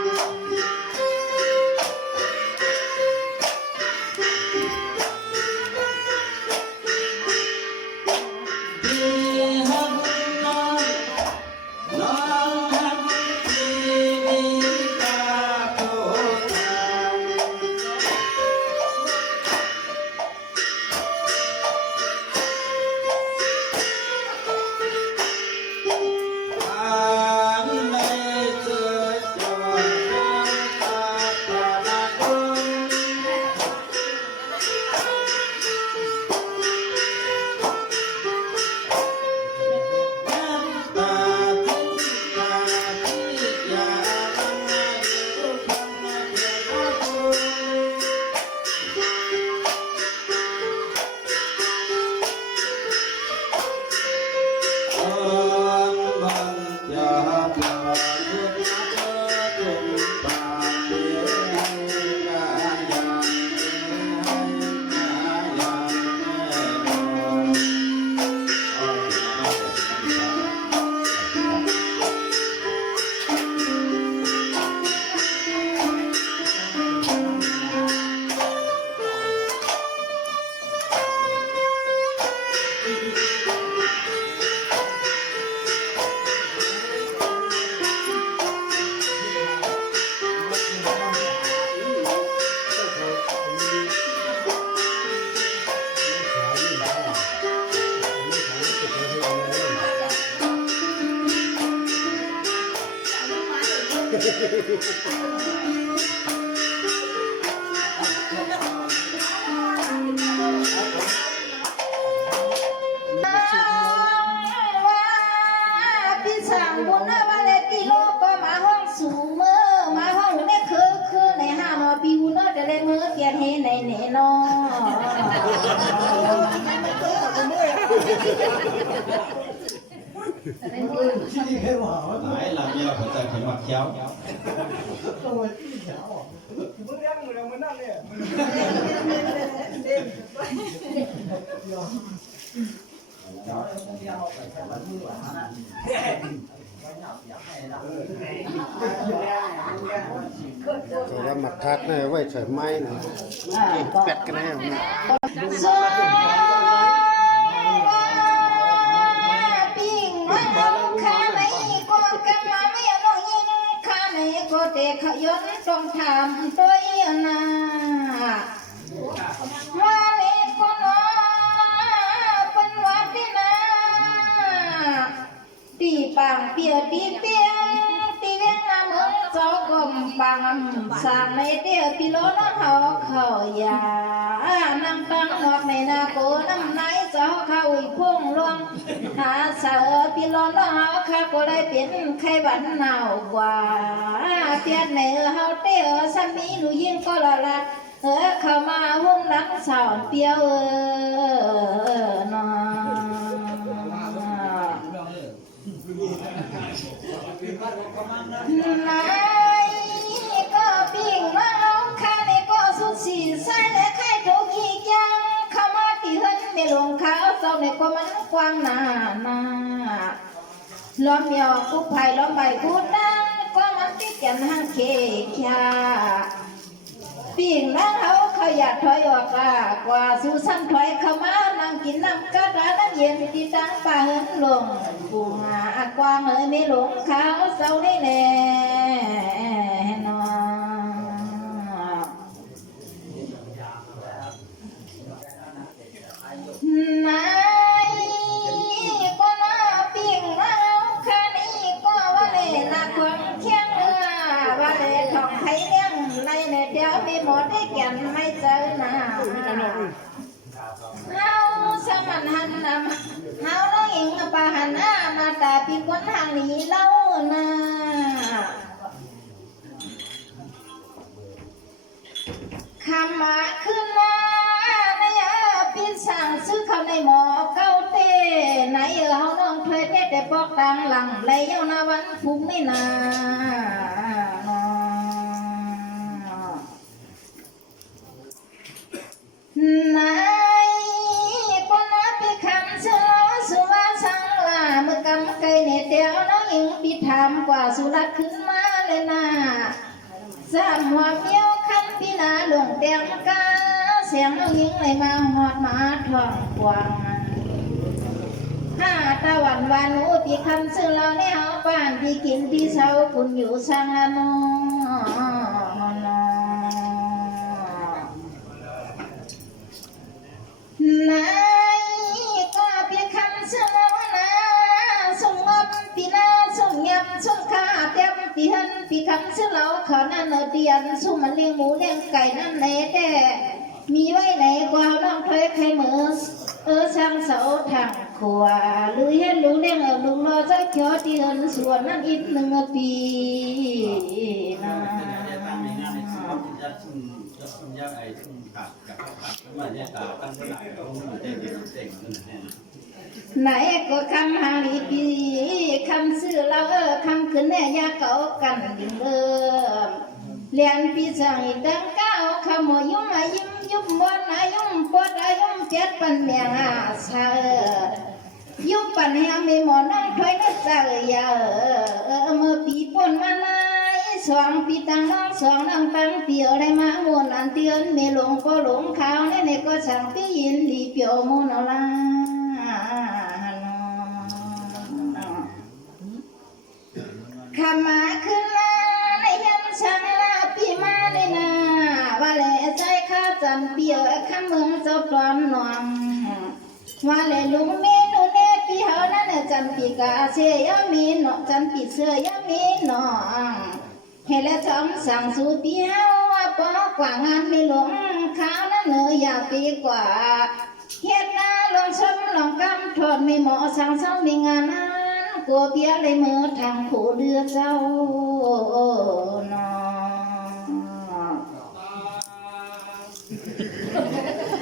ที่ฮักน้องน้องฮักที่มีตาโตพี่สั่งบุญ ปีโลก็มาห้องสูงเมื่อมาห้องเนี่ยคือในห้าหมอปิวเนาะจะได้มือเกียนเฮในเนเนาะหลายลำเยอะเขาจะเขียนว่าเขียว แต่ว่าหมักทัดเนี่ยไว้ใส่ไม้นะเป็ดกันแน่ สองปิ้งมาข้าไหนก็กันมาไม่น้อยยิงข้าไหนก็เตะขย้อนต้องทำตัวนาว่าเล็กก็น้อเป็นวัดที่นาตีปางเปียตีเปียตีเวียงน้ำมือเจ้ากลมปังสางในเตี้ยปีโลน้องเขายานั่งตั้งหมอกในนาโกน้ำไหนเจ้าเขาอีพุ่งลวงหาเสือปีโลน้องเขาก็ได้เป็นไข้บันหนาวกว่าเตี้ยในเขาเตี้ยสามีหนูยิ่งก็ละเข้ามาห้องหลังสาวเปียวนอนนายก็ปิ้งมาเอาข้าในก็สุดสีใส่และไข่ทุกขี้ยังเข้ามาตีเฮินไม่ลงขาวเจ้าในก็มันกว้างหนาล้อมยอกุ๊บไผ่ล้อมใบกูดังก็มันติดกันห้างเคยาปิ้งนั่งเขาอยากถอยออกกว่าสู้ซ้ำถอยเข้ามานั่งกินน้ำกระดาษน้ำเย็นที่ตั้งป่าเหินลงปูหากวางไม่หลงเขาเศร้าได้แน่นอนายก็น่าปิ้งมาข้านี้ก็ว่าเลยนักความเคียงว่าเลยทองไทยเลี้ยงในเดียวมีหมดได้แก่นไม่เจอหน้าเฮาสมันหันนำเฮาน้องหญิงปาหันมาตาปีกวนทางนี้เล่านะคำมาขึ้นมาในปีสั่งซื้อเขาในหมอเก้าเต้ไหนเฮาน้องเคยแต่ปอกตังหลังเลยเอานาวันฟุ้งนี่นาไหนก็นับปีคำเสือสุวาสังลาเมื่อกำไก่เนเตียวน้องหญิงปีถามกว่าสุรัตขึ้นมาเลยนะสามหัวเมียวคันปีนาหลวงเตียงกาเสียงน้องหญิงเลยมาหอดมาทองกวางห้าตะวันวันอุปีคำเสือเราเนี่ยเอาป่านที่กินที่เช้าคุณอยู่สังนนายก็เพียงคำเชื่อว่านะส่งงบปีนาส่งยำส่งข้าเต็มปีหันปีคำเชื่อเราขอนั่นเดียนสุ่มมันเลี้ยงหมูเลี้ยงไก่นั่นแน่แต่มีไว้ไหนกว่าน้องเคยใครมือช่างเสาทางขวาหรือเห็นลุงเลี้ยงลุงรอจะเขียวที่หันส่วนนั้นอีกหนึ่งปีนะไหนก็คำหาลีปีคำซื้อเราคำขึ้นแน่ยาเก่ากันดิ่งเริ่มเรียนปีสั่งดังเก้าขโมยยุ่มยิ้มยุบบนอายุมปวดอายุมเจ็ดปันเมียงอาชายุบปันแหงมีหมอนั่งถอยนักใจยาเมื่อปีปนมานาสองปีตังน้องสองนั่งตั้งเตียวได้มาโมนอันเตียนไม่หลงก็หลงขาวในก็สั่งปียินดีเปียวโมนเอาละขมาขึ้นมาในยันช่างลาปีมาในนาว่าเลยใจข้าจันเปียวข้าเมืองเจ้าปลอมหนอมว่าเลยลุงเมนูเนปีเฮานั่นจันปีกาเสียยามีหนอจันปีเสือยามีหนอเฮเลทอมสั่งสู่ปีเฮาว่าปอกว่างานไม่หลงขาวนั่นเนยอยากปีกว่าเฮ็ดนาลงชมลงกำทอดไม่เหมาะสั่งเศร้ามีงานนั้น ตัวเพียเลยมือทางผู้เดือเจ้าหนอ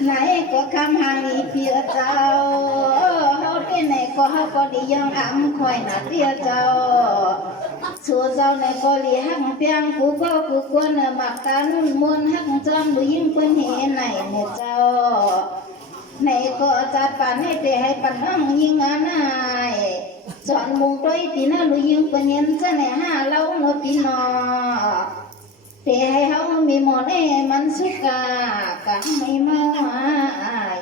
ไหนก็คำหางอีเพียเจ้าเฮาที่ไหนก็เฮาก็ดียังอ้ำคอยหน้าเพียเจ้าสัวเจ้าในก็ลีหักเพียงกูก็กูควรมักตานุ่นมวนหักจอมดูยิ่งเปิ้นเห็นไหนเนี่ยเจ้าในก็จัดปันให้เตให้ปันน้องยิ่งงานายสอนมุงต้อยปีน่าดูยิ่งเปิ้นเห็นจะในห้าเล่าโนปีนอเตให้เฮามีหมอนมันสุกากัไม่มา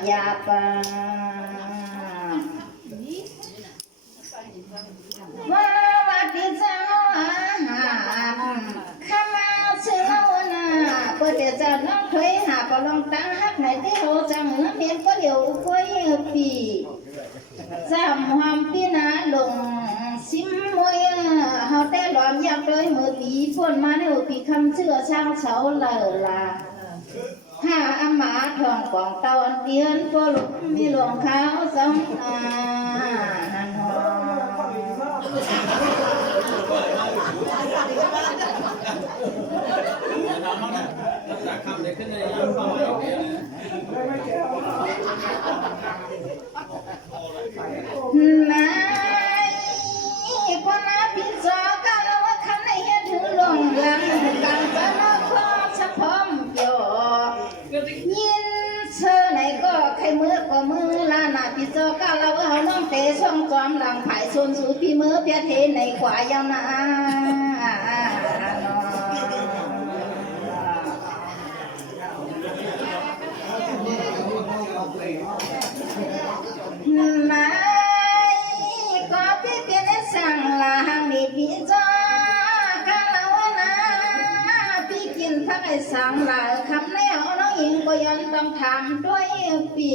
อย่าปาว่าวัดที่เจ้าข้ามาเชื่อว่าน่ะเปิดเจ้าน้องเคยหาปลองตั้งฮักไหนที่เขาจังน้ำเมียนก็เดี๋ยวค่อยปีจำความปีนาลงซิมมวยเฮาแต่หลอมอยากเลยมือปีพ่นมาในปีคำเชื่อช่างเสาเลอละห้าอามาทองกองตะวันเตียนก็ลุกมีหลวงขาวสองนันหอนายคนนับพิจารณาว่าคำในเฮ็ดถือลงหลังกันจะนอกข้อชะพร้อมเกี่ยวยินเชื่อไหนก็ใครมือก็มือลาหน้าพิจารณาเราเอาน้องเตะช่องจอมหลังผายส่วนสูพี่มือเพียเทในขวายาวนาไม่ก็พี่เป็นสั่งลาหังดีพี่จ้าข้าเรานะพี่กินทั้งไอ้สั่งลาคำแนวน้องหญิงก็ยังต้องทำด้วยปี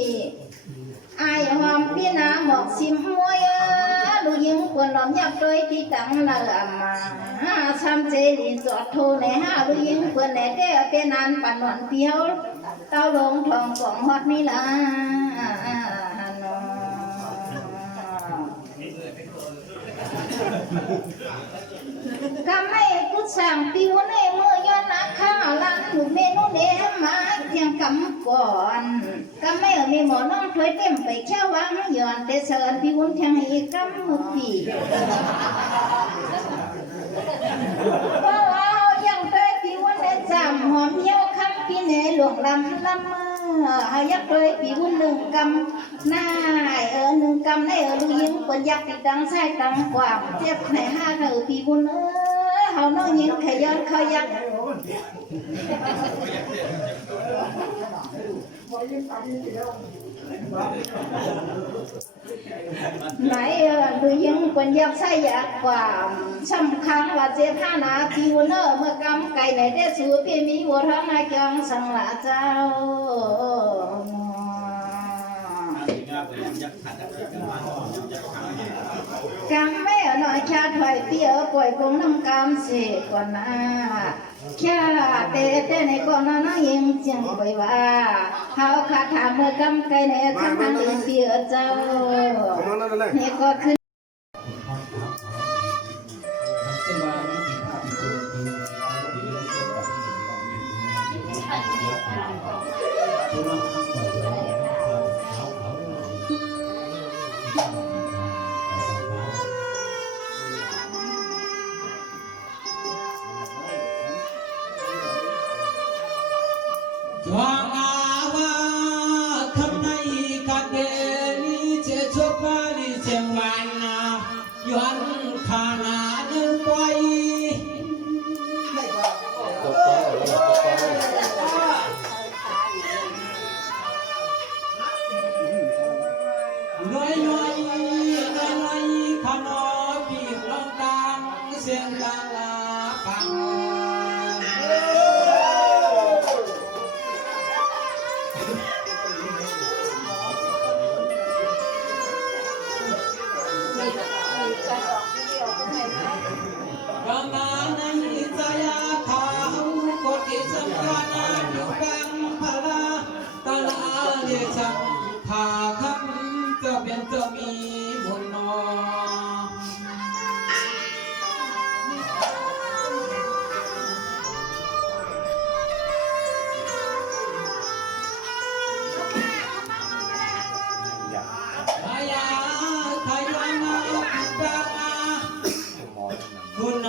ไอ้หอมพี่นาหมอกซิมมวยดูยิงควรหลอมยับด้วยที่ตั้งละมาซ้ำเจลีจอดโทในห้าดูยิงควรแหน่แก้เป็นนานปั่นหวานเพียวเต้าลงทองกล่องฮอดนี่ละคำไม่กุศลปิวในมือย้อนนักข้าวลันหนูเมนูเดมาเพียงกำก่อนคำไม่มีหมอน้องถอยเต็มไปแค่วังย้อนแต่เสิร์ฟปิวเพียงอีกกำมือปีเพราะว่ายังเคยปิวในจำหอมเยี่ยวคำปีในหลวงลำมือยักเคยปิวหนึ่งกำหน้าหนึ่งกำในดูยิ้มคนยักติดดังใส่ตังกว่าเจ็บในห้าปีบุญเขาน้องยิ้มขยันเขายักไหนดูยิ้มคนยักใส่ยักกว่าช่ำคังว่าเจ็บห้านาทีวันเมื่อกำไก่ในได้สูพี่มีวัวท้องนายจังสังละเจ้ากำไม่หน่อยชาถอยเปี้ยปล่อยกงน้ำกำเสียก่อนนะแค่เตะในก่อนน้องยังจังไปว่าเขาขาถามเมื่อกำไกในคำนั้นเปี้ยเจ้าเนี่ยก็คือ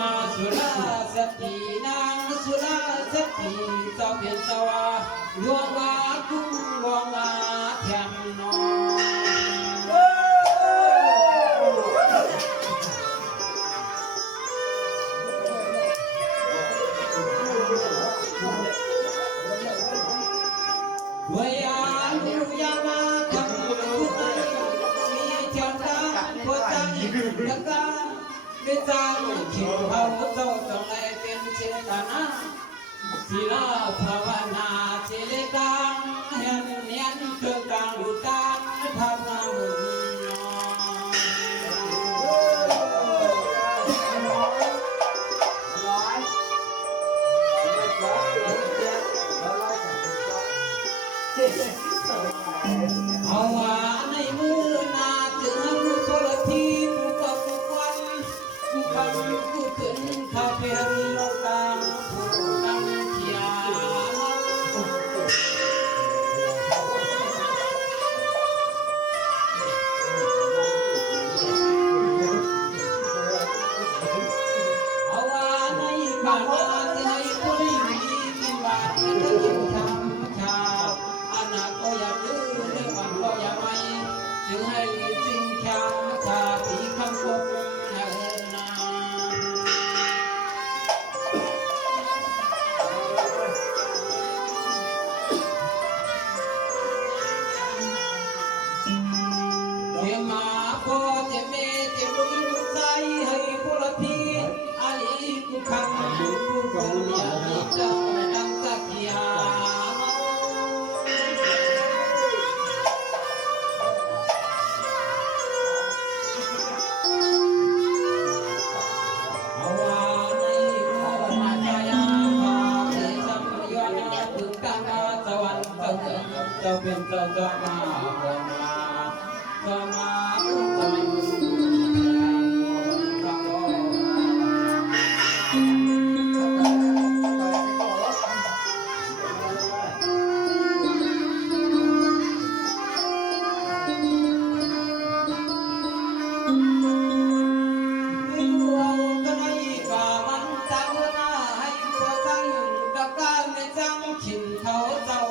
นาสุราสตินางสุราสติเจ้าเป็นสวาหลวงอาคุ้มหลวงอาแทนนอเวียนลูยามาทำบุญมีเจ้าตาหัวใจตะกาเป็นจางขิวเขาเจ้าจงได้เป็นเจตนาศิลาภาวนาเจริญดังเห็นเนียนเครื่องกลางดูตามทำมาบุญเอาว่าในมือนาถึงคนละทีผู้กับผู้ควันผู้คันผู้ขึ้นข้าเพียงโลกาผู้ตั้งเขียเอาว่าในบ้านนาที่ให้ผู้ดีกินบ้านจะกินทำชาอนาคตอยากดื้อเรื่องวันก็อย่าไม่จึงให้จริงแค่ชาตีคำคมเหินนาเทียมมาพอเจเมเจลุยลุใจให้ผู้ละทีอาลีกุคันกุคันยาลีจังดังสักยาเอาว่าในโมมาจายาภาเทสัมยานาถึงตาสวรรค์เจ้าเป็นเจ้าจอมมาจอมมาจอมไม่รู้กันไอ้กามันตั้งหน้าให้ตัวตั้งตะการไม่จังขินเขาเจ้า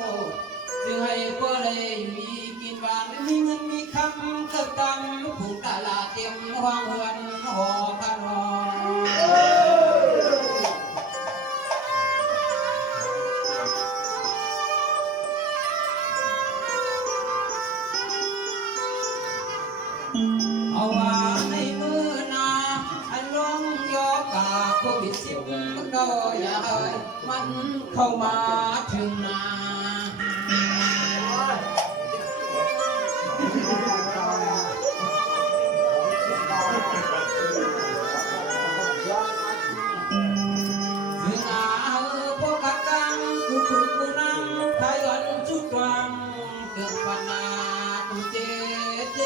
จึงให้ก็เลยมีกินหวานมีเงินมีคำเกิดตังผู้ตลาดเตรียมวางเงินห่อขนมเอาว่าในมือนาอันล้มยอกาโควิด10ก็อย่าให้มันเข้ามาถึงนาถึงอาพวกกังกุกุกุนังไทยอันจุดวังเกิดปัญหาตุเจเจ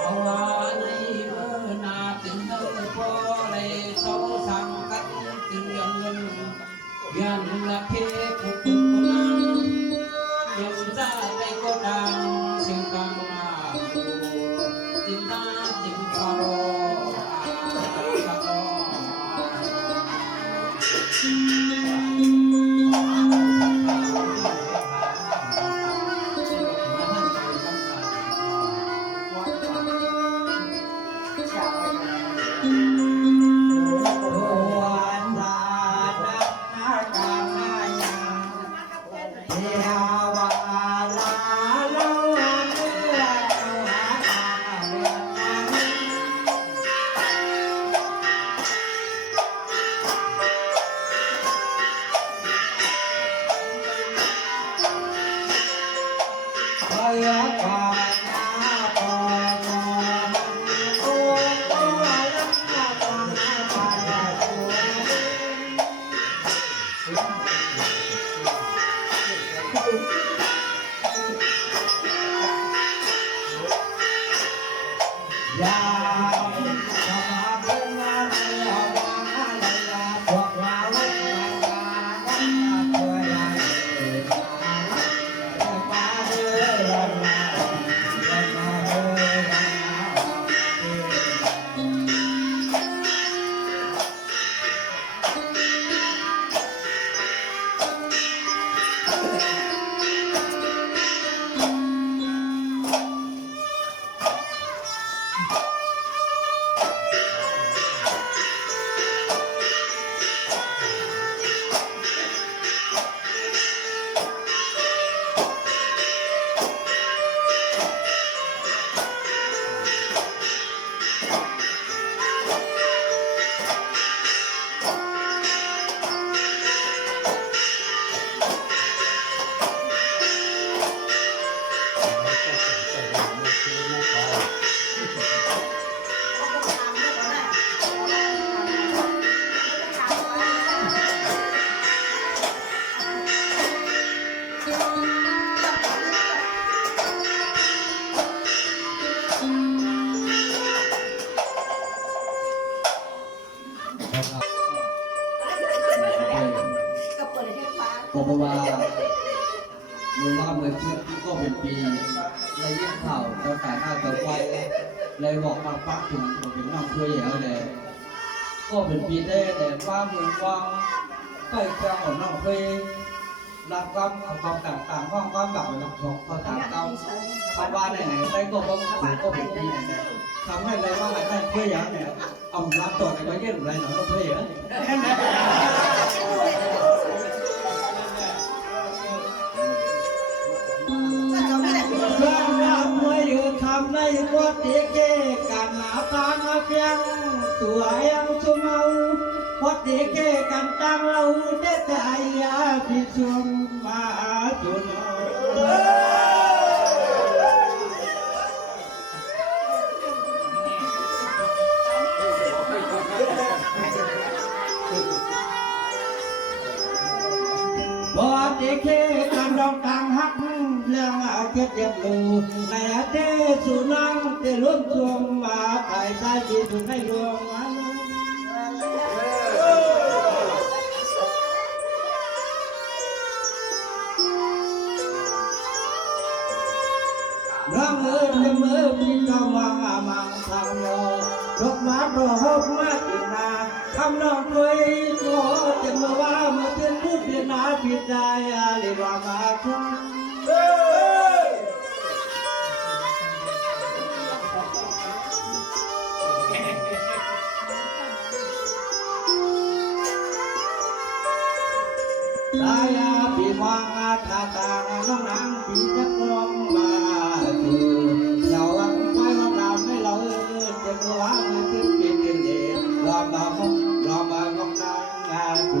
เอาว่าในเมื่อนาถึงเธอพอเลยโซสังกัดถึงยันเงินยันละเพกุกุกุนังยังจะได้ก็ดังเสียงกังมาจินตาจินตาโร ว่าเมื่อคืนก็เป็นปีเลยยิ่งเข่าเราแต่ข้าวตัวไว้เลยบอกมาปักถึงเป็นน้องช่วยแล้วเลยก็เป็นปีได้แต่ว่าเมืองว่างใกล้เคียงของน้องช่วยรับความต่างความแบบหลักของเขาต่างกันคำว่าไหนได้ก็เป็นปีทำให้เลยว่าได้เพื่ออย่างเนี่ยเอาน้ำตัวในไว้เย็นอะไรหน่อยน้องช่วยเหรอทำในวัดเก๋กันหนาตาเพียงตัวยังสมเอาวัดเก๋กันตั้งเราได้แต่ยาพิชมมาจุนวัดเก๋กันดองตังหักเรื่องเอาเก็บเย็บลูในเดสุนังเตลุ่มชมมาไก่ใจดีถูกให้รวมมันร่างเมื่อพี่กำลังมังทำโลรถมาโรบมากินนาทำนองด้วยก็จะเมื่อว่าเมื่อเช้าพูดเพียงนาผิดใจอะไรว่ามาคุณตายาพี่มองตาตาน้องนางพี่จะกลมมาดูเราอังไฟเราดำให้เราเจ็บหัวมือขึ้นปีนเด่นรอมามองนางดู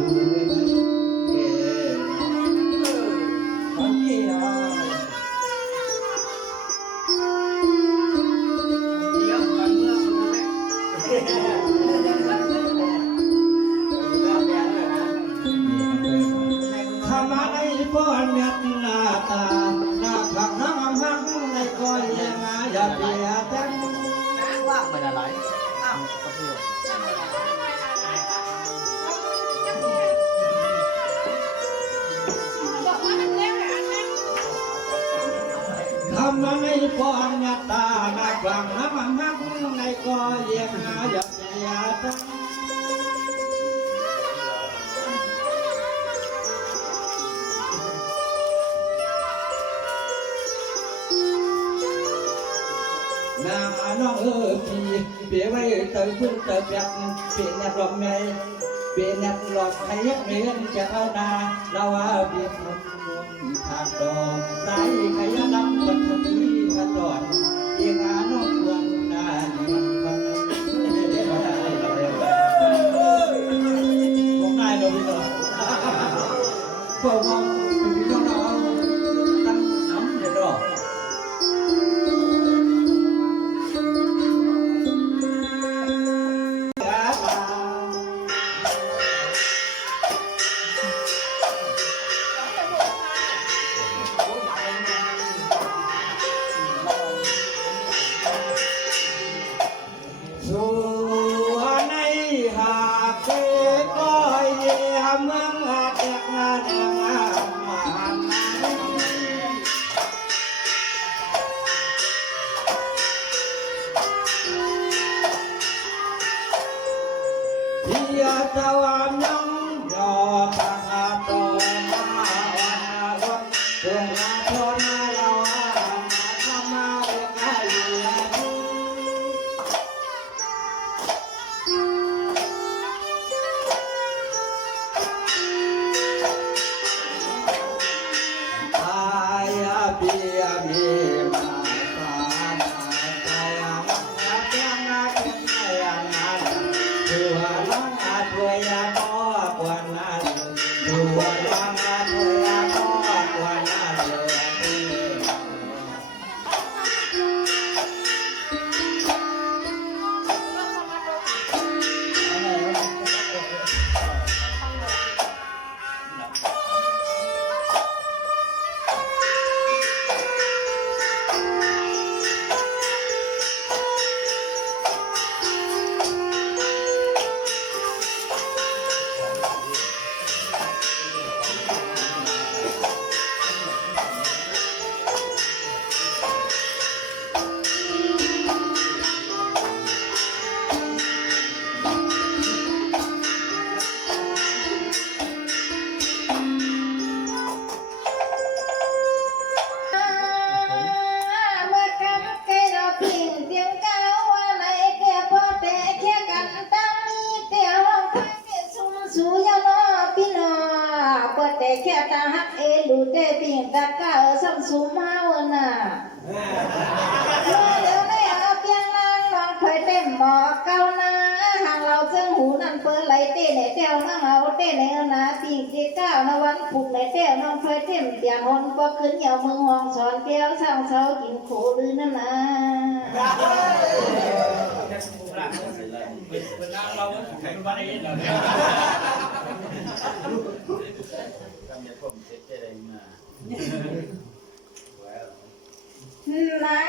พ่อเมียหน้าตาหน้าผักน้ำหักในก้อยยังไงอย่าเบียดกันว่าไม่ได้ไรทำมาไม่พ่อเมียตาหน้าผักน้ำหักในก้อยยังไงอย่าเบียดกันน้องพี่เปียไว้เติมพึ่งเติมยักเปียนัดลมไงเปียนัดหลอดให้ยักเมียนจะเอานาเราเปียทำมุมทางดอกไรขยันนำปัจจุบันกันดอนเอียงน้องควงนามันคงได้เราพี่น้องพวกเราพี่น้องเราตั้งน้ำเดือดร้อน วันผูกในแก้วน้องเคยเต็มเตียนหนก็ขึ้นเหยามือห้องสอนแก้วสร้างเสากินโขลือนั่นนะ นา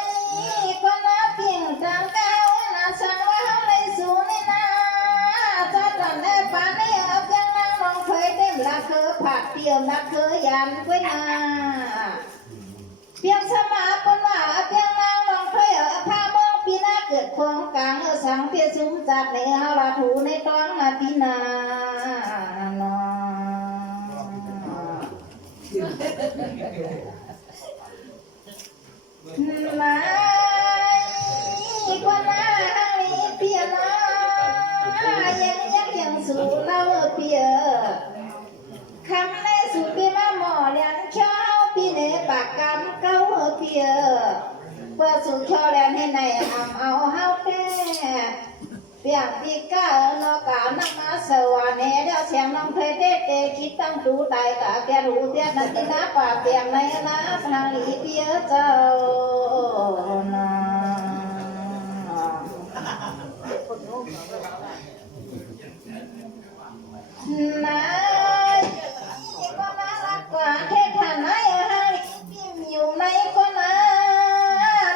ยคนน่าเพียงทางก้าวน่าสังว่าเขาเลยสู่ในนาจะตอนได้ปานได้เอาเพียงนั่งน้องเคยเต็มละเคยผักเตียวนักเคยยันกล้วยนาเพียงสมาปนว่าเพียงนั่งน้องเคยเอาผ้าเมืองปีหน้าเกิดควงกลางสังเพียซุ้มจัดในเฮาละถูในตอนนาปีนามาคนน่าเพียนายังสู่เราเพียคำในสู่ปีมาหมอเลียนเช้าปีเนปากกำเก้าเพียเพื่อสู่ช่อแลนให้ในทำเอาเฮาแท้เปียงปีก้านกานักมาสวรรค์เดียวเสียงน้องเพลเตคิดตั้งดูตายกะแกรู้เตี้ยนักกินน้ำป่าเปียงในน้ำทางลีเปียเจ้านายก็น่ารักกว่าเทพนายฮาริพิมอยู่ในก็น่า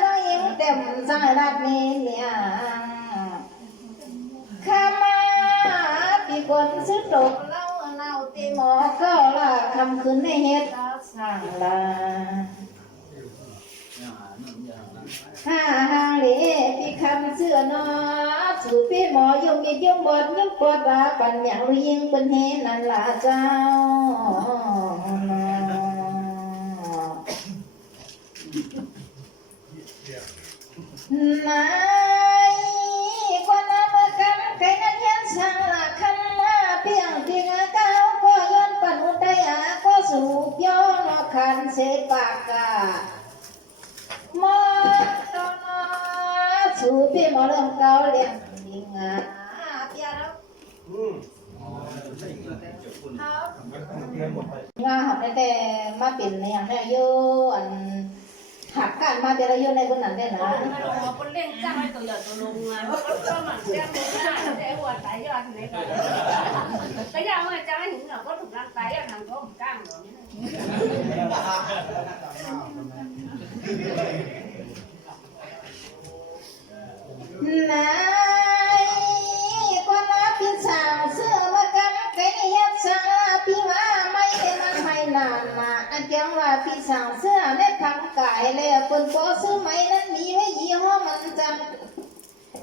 น้อยยิ้มเต็มใจรักนี้เนี่ยข้ามาปีก่อนซื้อตกเล่าตีหมอก็ละคำคืนในเฮ็ดสั่งละฮ่าฮ่าเล่พี่คำเสื้อนอสู่พี่หมอยงยงบดยงปวดว่าปัญญายิงเป็นเฮนั่นละเจ้านายคนน้ำเมื่อกันใครนั้นยันสั่งละคำมาเพียงเพียงเก้าก็ย้อนปันอุทัยก็สูบย้อนขันเสปากามอตนาสู่พี่หมอเริ่มเก่าเลี้ยงดิงเพียแล้วงาหับแต่มาเป็นอย่างนี้อยู่อันหักกันมาเดี๋ยวเราอยู่ในคนนั้นได้นะคนเล่นจ้างให้ตัวใหญ่ตัวลงมาก็หมั่นแจ้งไม่ได้แต่หัวตายยอดไหนก็แต่ยังไม่จ้างให้ถึงเราก็ถูกร่างตายอย่างนั้นก็จ้างเราเนี่ยนายคนนับพิสางเสื้อมากันใครยัดสาพี่มาไม่ได้นั่งไม่นานมาอันเจียงว่าพี่สางเสื้อได้พังกายแล้วคนโปซื้อไหมนั้นมีไว้ยี่ห้อมันจัง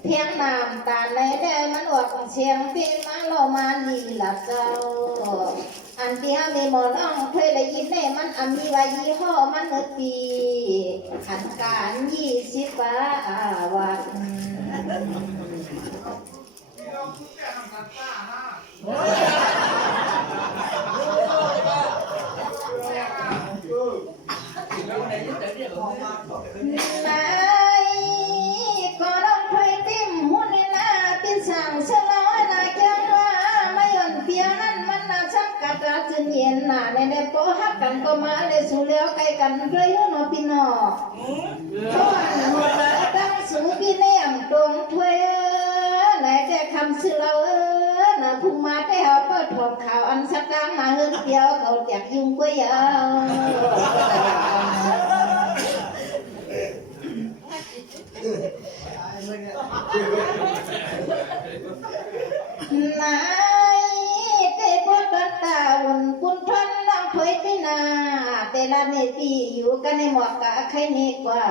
เพียงน้ำตาในได้มันออกเสียงเป็นมาโลมาลีหลับเจ้าอันที่ห้ามีหมอน้องเคยได้ยินได้มันมีไว้ยี่ห้อมันปีอันการ20 บาทวันนายก็ต้องไปติ้มหุ่นในหน้าเป็นสั่งเสลอยนาเจ้าว่าไม่ย่อนเพียงนั้นมันน่าชักกัดราจึงเย็นหน้าในโปหักกันก็มาเลยสู่แล้วไกลกันเพื่อยุ่นอพี่น้องเพราะอันหมดละตั้งสู่พี่เลี้ยงตรงถ้วยไหนแต่คำสื่อเราน่ะพุ่งมาได้เอาเปิดทองข่าวอันสักการมาเฮือนเดียวเขาอยากยุ่งก็ยาวนายเตะปดตาวุ่นปุ่นพันน้องเผยที่นาแต่ละเนตีอยู่กันในหมอกกะใครเนกว่า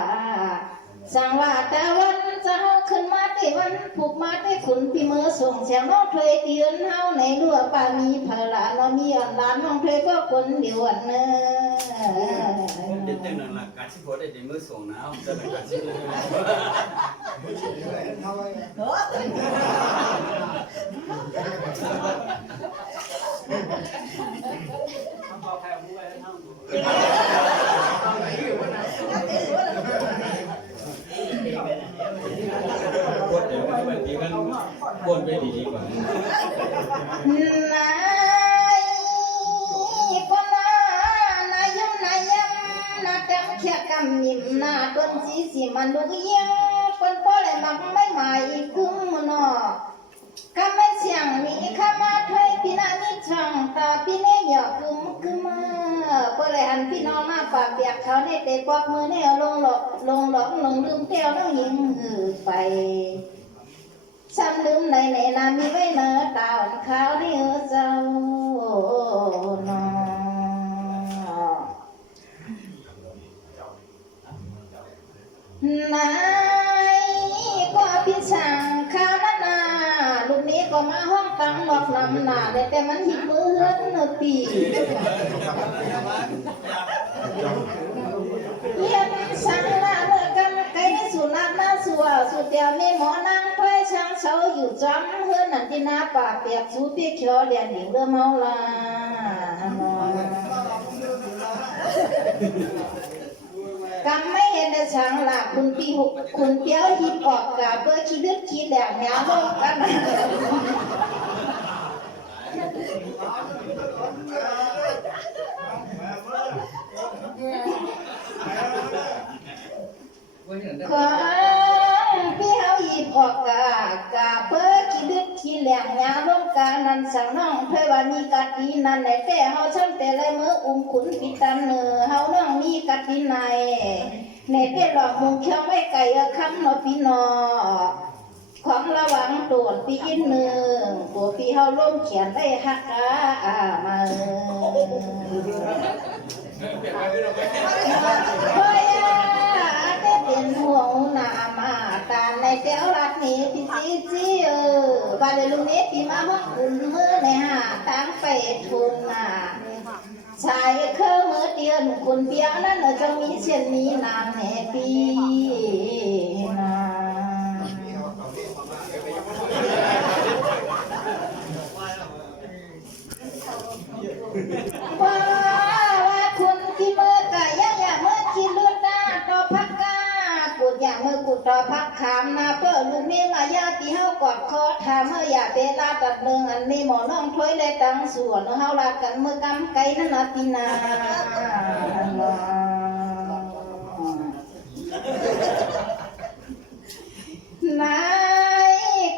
สังว่าตะวันจะห้องขึ้นมาได้วันผูกมาได้ขุนพี่มือส่งเสียงน้องเผยเตือนเฮาในรั้วป่ามีพลาน้องมีอ่อนล้านน้องเผยก็คนเดียวเนอเด็กๆนั่นล่ะการที่พอได้เด็กมือส่งนะจะเป็นการที่กดเดี๋ยวมันดีกันกดไปดีกว่านาย ำมิมหน้าต้นสีสีมันลูกเยี่ยงคนป้อเลยมักไม่หมายอีกคึ้มมันอก็ไม่เสียงนี้ข้ามาไทยพี่นานิช่างตาพี่เนยหยอกคึ้มมาป้อเลยหันพี่น้องมาปากเปียกเขาในเตะปอกมือแนวลงหลอกลงลืมเตี้ยวน้องยิงไปฉันลืมในนามีไว้เนื้อตาอ่อนขาวในเจ้านอนายก็พี่ช่างข้าวนาลูกนี้ก็มาห้องตังดอกนำหนาแต่มันหิบมือเฮือนปีเยี่ยมช่างละเลิกกันไกลสุนัขหน้าสัวสุดเดียวมีหมอนางถ้วยช่างเฉาอยู่จำเฮือนนันที่นาป่าเปียกสูพี่เขียวเดียนหญิงเริ่มเมาลากำไม่เห็นแต่ช่างหลักคุณปีหกคุณเปี้ยวฮิปออกกับเบอร์ขี้เลือดขี้แหลมยาโลกกันของพี่เฮาหยิบออกกะเพื่อขี้ดึกขี้แหลมยาลงกานันสั่งน้องเพื่อว่ามีกัดดีนั่นไหนแต่เฮาช่ำแต่เลยมือขุนปิตันเนื้อเฮาน้องมีกัดดีในแต่หลอกมุงเขียวไม่ไก่คำนอพี่นอของระวังตัวปีอินหนึ่งตัวพี่เฮาล้มเขียนได้ฮักมาเฮ้ยได้เป็นห่วงหน้ามาตาในเจ้ารักนี้พี่จีบาเลลุเมพี่มาห้องอุ่นมือในหาตั้งไปทุนชายเคยมือเดียวหนุ่มคนเปียนั้นจะมีเช่นนี้นานแห่ปีนาว่าคุณที่เมื่อกะยังเมื่อคิดเลือดหน้าต่อพักกากูอย่างเมื่อกูต่อพักขามนาเพื่อลูกนี้มาญาติเฮากอดคอถามเมื่ออย่าเวลาตัดเนืองอันนี้หมอน้องถ้วยเลยตั้งส่วนเฮารักกันเมื่อกำไก่นั่นนาตินานาย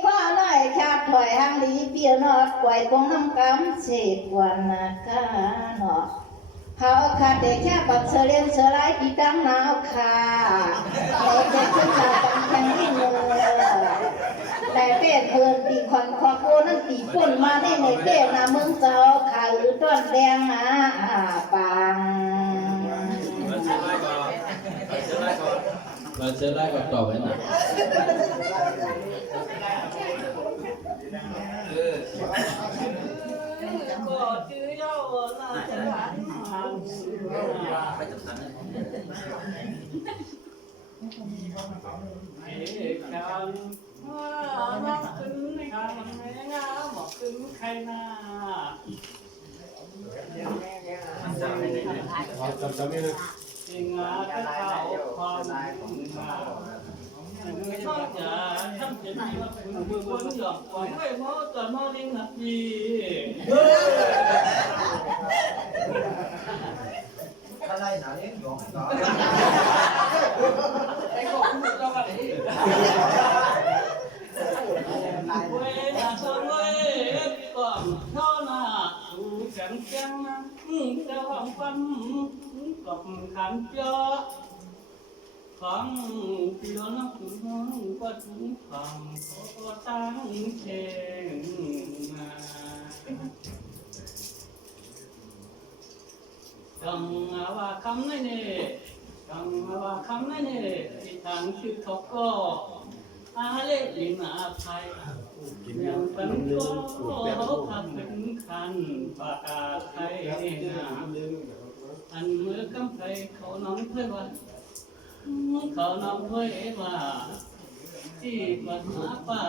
ก็น้อยชาถอยหางลีเปียนอดปล่อยพงน้ำกำเสกวันนาคาเนาะเขาขาดแต่แค่ปักเสลียงเสลายที่ตั้งหนาวขาแต่ขึ้นมาตั้งแข็งที่มือแต่เป็ดเพื่อนตีควันคอโคนั่นตีป่นมาในเต้นาเมืองเจ้าขาหรือต้นแดงปังเราเจอไล่ก่อนต่อไปนะอะไรหนาเลี้ยงหยองหนาไอ้พวกมึงจะมาไหนเว้ยนะเธอเว้ยก่อนเท่าน่ะดูแข็งแกร่งนะเจ้าของปั๊มกับขันเจ้าของพี่น้องน้องก็ถึงความก็ตั้งเชงมาจังว่าคำนั้นเนี่ยจังว่าคำนั้นเนี่ยที่ทางชื่อเขาก็อาเล่ลิมาไทยยังเป็นก็เขาทำเป็นคันปากกาไทยนะอันเมื่อกำไพเขาน้องเพื่อนว่าเขาน้องเพื่อนว่าที่ปัญหาป่า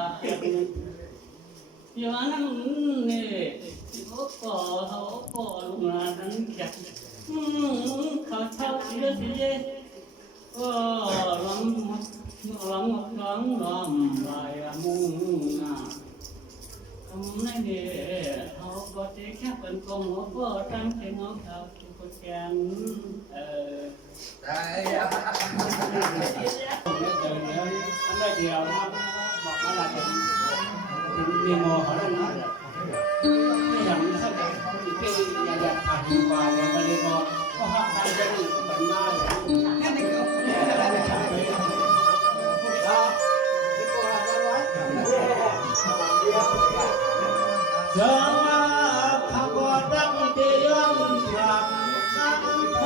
อย่างนั้นเนี่ยเขาก็ลงมาทั้งแก่เขาเช่าเสียทีก็ร้องลายมุ่งทำในเดียเขาก็จะแค่เป็นกองหัวก็ตั้งใจน้องเขาทุกคนได้ อันได้เดียวนะบอกมาละเป็นมีโมเขาเล่นนะนี่อย่างนี้สักอย่างที่อยากผ่านดีกว่าเนี่ยมาเลยบอกก็ห้ามใครจะนี่เป็นมาเลยนั่นเองเจ้าข้าก็ตั้งใจย้อนกลับกันไป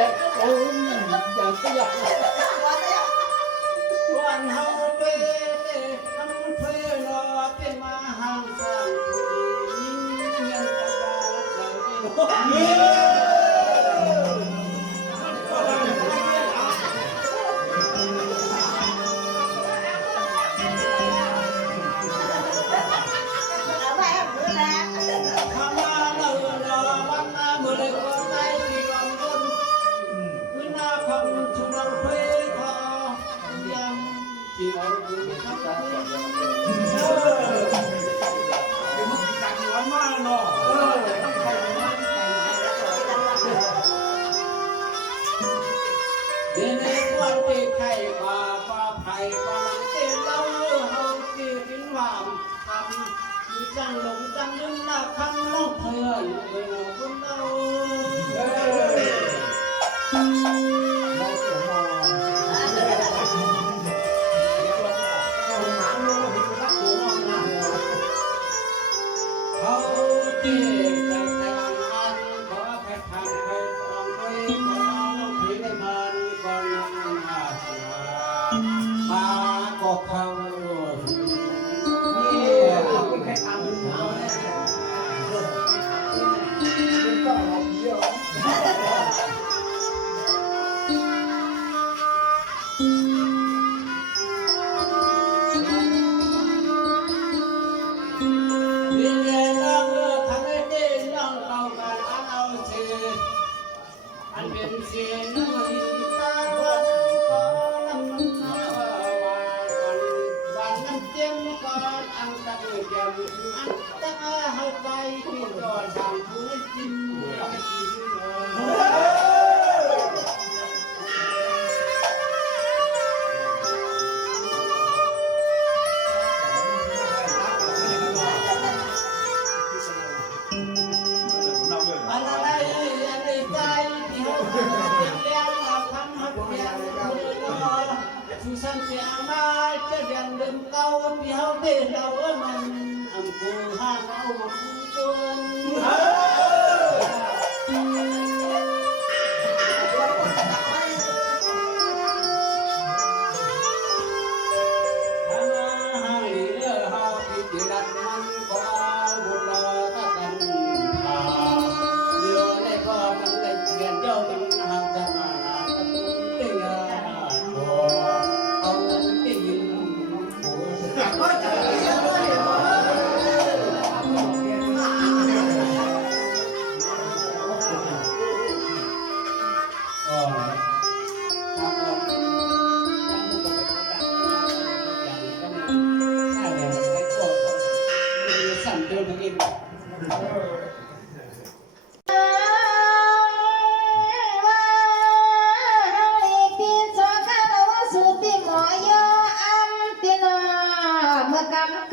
จ็บโอ้ยอยากจะอยากวันเฮาเป้ทำเพื่อรอเป็นมาห่างสายยิ่งเงียนตาจังหลงจังลืมหน้าคำน้องเพื่อนเมื่อคนเราเขาเกี่ยวกับแต่งงานขอแค่ทางไปฟังไปขอน้องผีได้มันก่อนมามาก็เขาอันเป็นเสียงน้อยตาวันก่อนน้ำน้ำวันน้ำเจียมก่อนอันตะเกียบอันตะเฮาไปที่ก่อนทางผู้ให้กินกินสุสันเสียมาจะเรียนเดิมเก่าที่เขาเดินเราเมันอำเภอห้าเอาตัว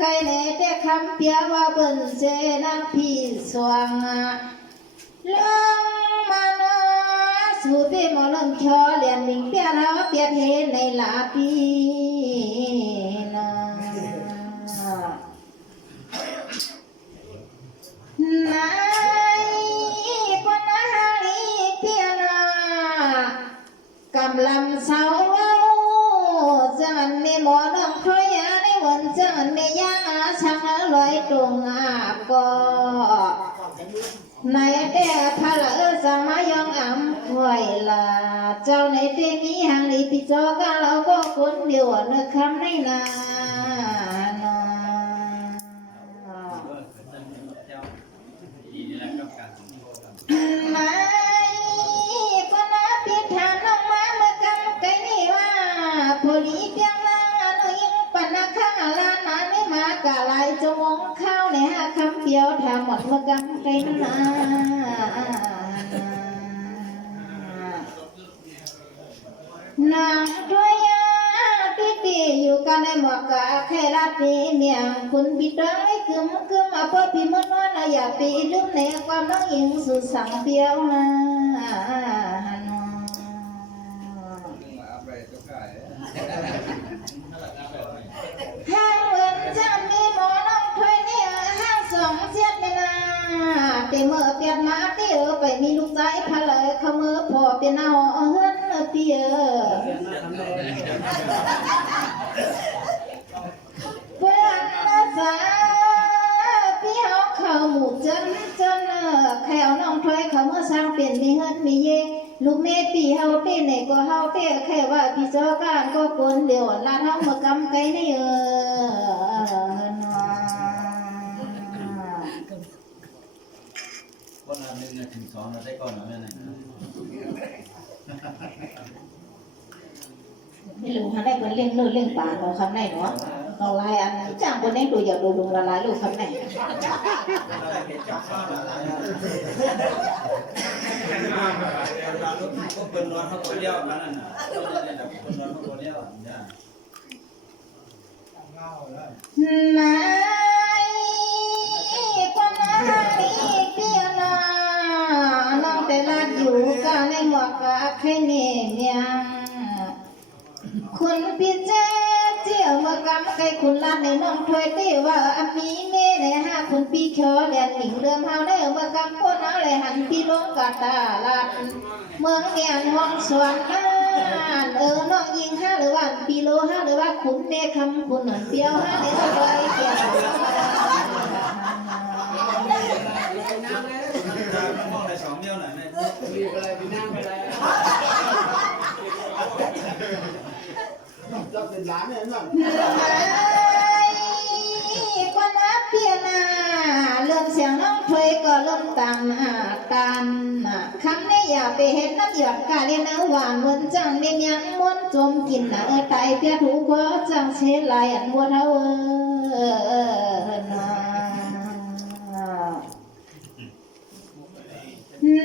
ใครในแต่คำเปียว่าเบิ่นเจนังพี่สวงเรื่องมันสู่ที่หมอลำชอเรียนมิงเปียเราเปียเทในลาปีนะนายปนาลีเปียนากำลังเศร้าจังมีหมอน้องคอยในวันจังมียาช่างลอยตรงก็ในแต่พระจะมายองอ่ำคอยละเจ้าในเตมีหางลีปิจอก็เราก็คนเดียวนึกคำในนาจงงเข้าในห้าคำเดียวทำหมดเมื่อกำเป็นนานางด้วยยาติตีอยู่กันในหมอกกะแค่รัดนี้เมียงคุณบิดร้ายคึมมาพอพี่มดนอนอยากปีลืมในความน้องยิงสุดสั่งเดียวนะห้างเงินจะมีหมอน้องถ้วยเนี่ยห้างสองเสียดไม่นาแต่เมื่อเปลี่ยนมาเตี้ยไปมีลูกใจพะเลยเขาเมื่อพอ เป็นเอาเฮือนเปียเพื่อนอาสาพี่เฮาเข้าหมู่จนแขวน้องถอยเขาเมื่อสร้างเป็นมีเฮือนมีเยลูกแม่ปีเฮาเป็นไหนก็เฮาเป้แค่ว่าพี่เจ้าการก็คนเดียวลาเฮามากำไกในคนละ1ถึง2เราได้ก่อนนะแม่ไหน ไม่รู้ค่ะได้คนเลี้ยงเนื้อเลี้ยงปลาเราคำไหนเนาะเราลายอันจ้างคนนี้ตัวอยากดูลุงละลายลูกคำไหนเป็นร้อนเขาตัวเลี้ยวนั่นน่ะเป็นร้อนเขาตัวเลี้ยวจ้ะ นายคนนี้เปียนาน้องแต่ละอยู่กันในหมวกกะแค่เนียงคุณพี่เจ้าเจียวเมื่อกำไก่คุณลาดในน้องถอยตีว่าอามีเม่ในห้าคุณพี่เขียวแดนหญิงเริ่มเฮาได้เมื่อกำคนเอาเลยหันพี่ลงกาตาลาดเมืองเนียนห้องสวนน้องยิงห้าหรือว่าปีโลห้าหรือว่าขุนเมฆคำคุณหนอนเปียวห้าในตัวไรเกี่ยวมองใน2เดียวหน่อยแม่รีบเลยพี่นั่งไปเลยรับเป็นล้านเนี่ยนั่น คนนับเพียนาเริ่มเสียงน้องถอยก็เริ่มตามกันคำนี้อย่าไปเห็นน้ำหยดกาเรียนหวานเหมือนจังเนียยังม้วนจมกินไตเพียถูกว่าจังเชลายอันมัวเท่า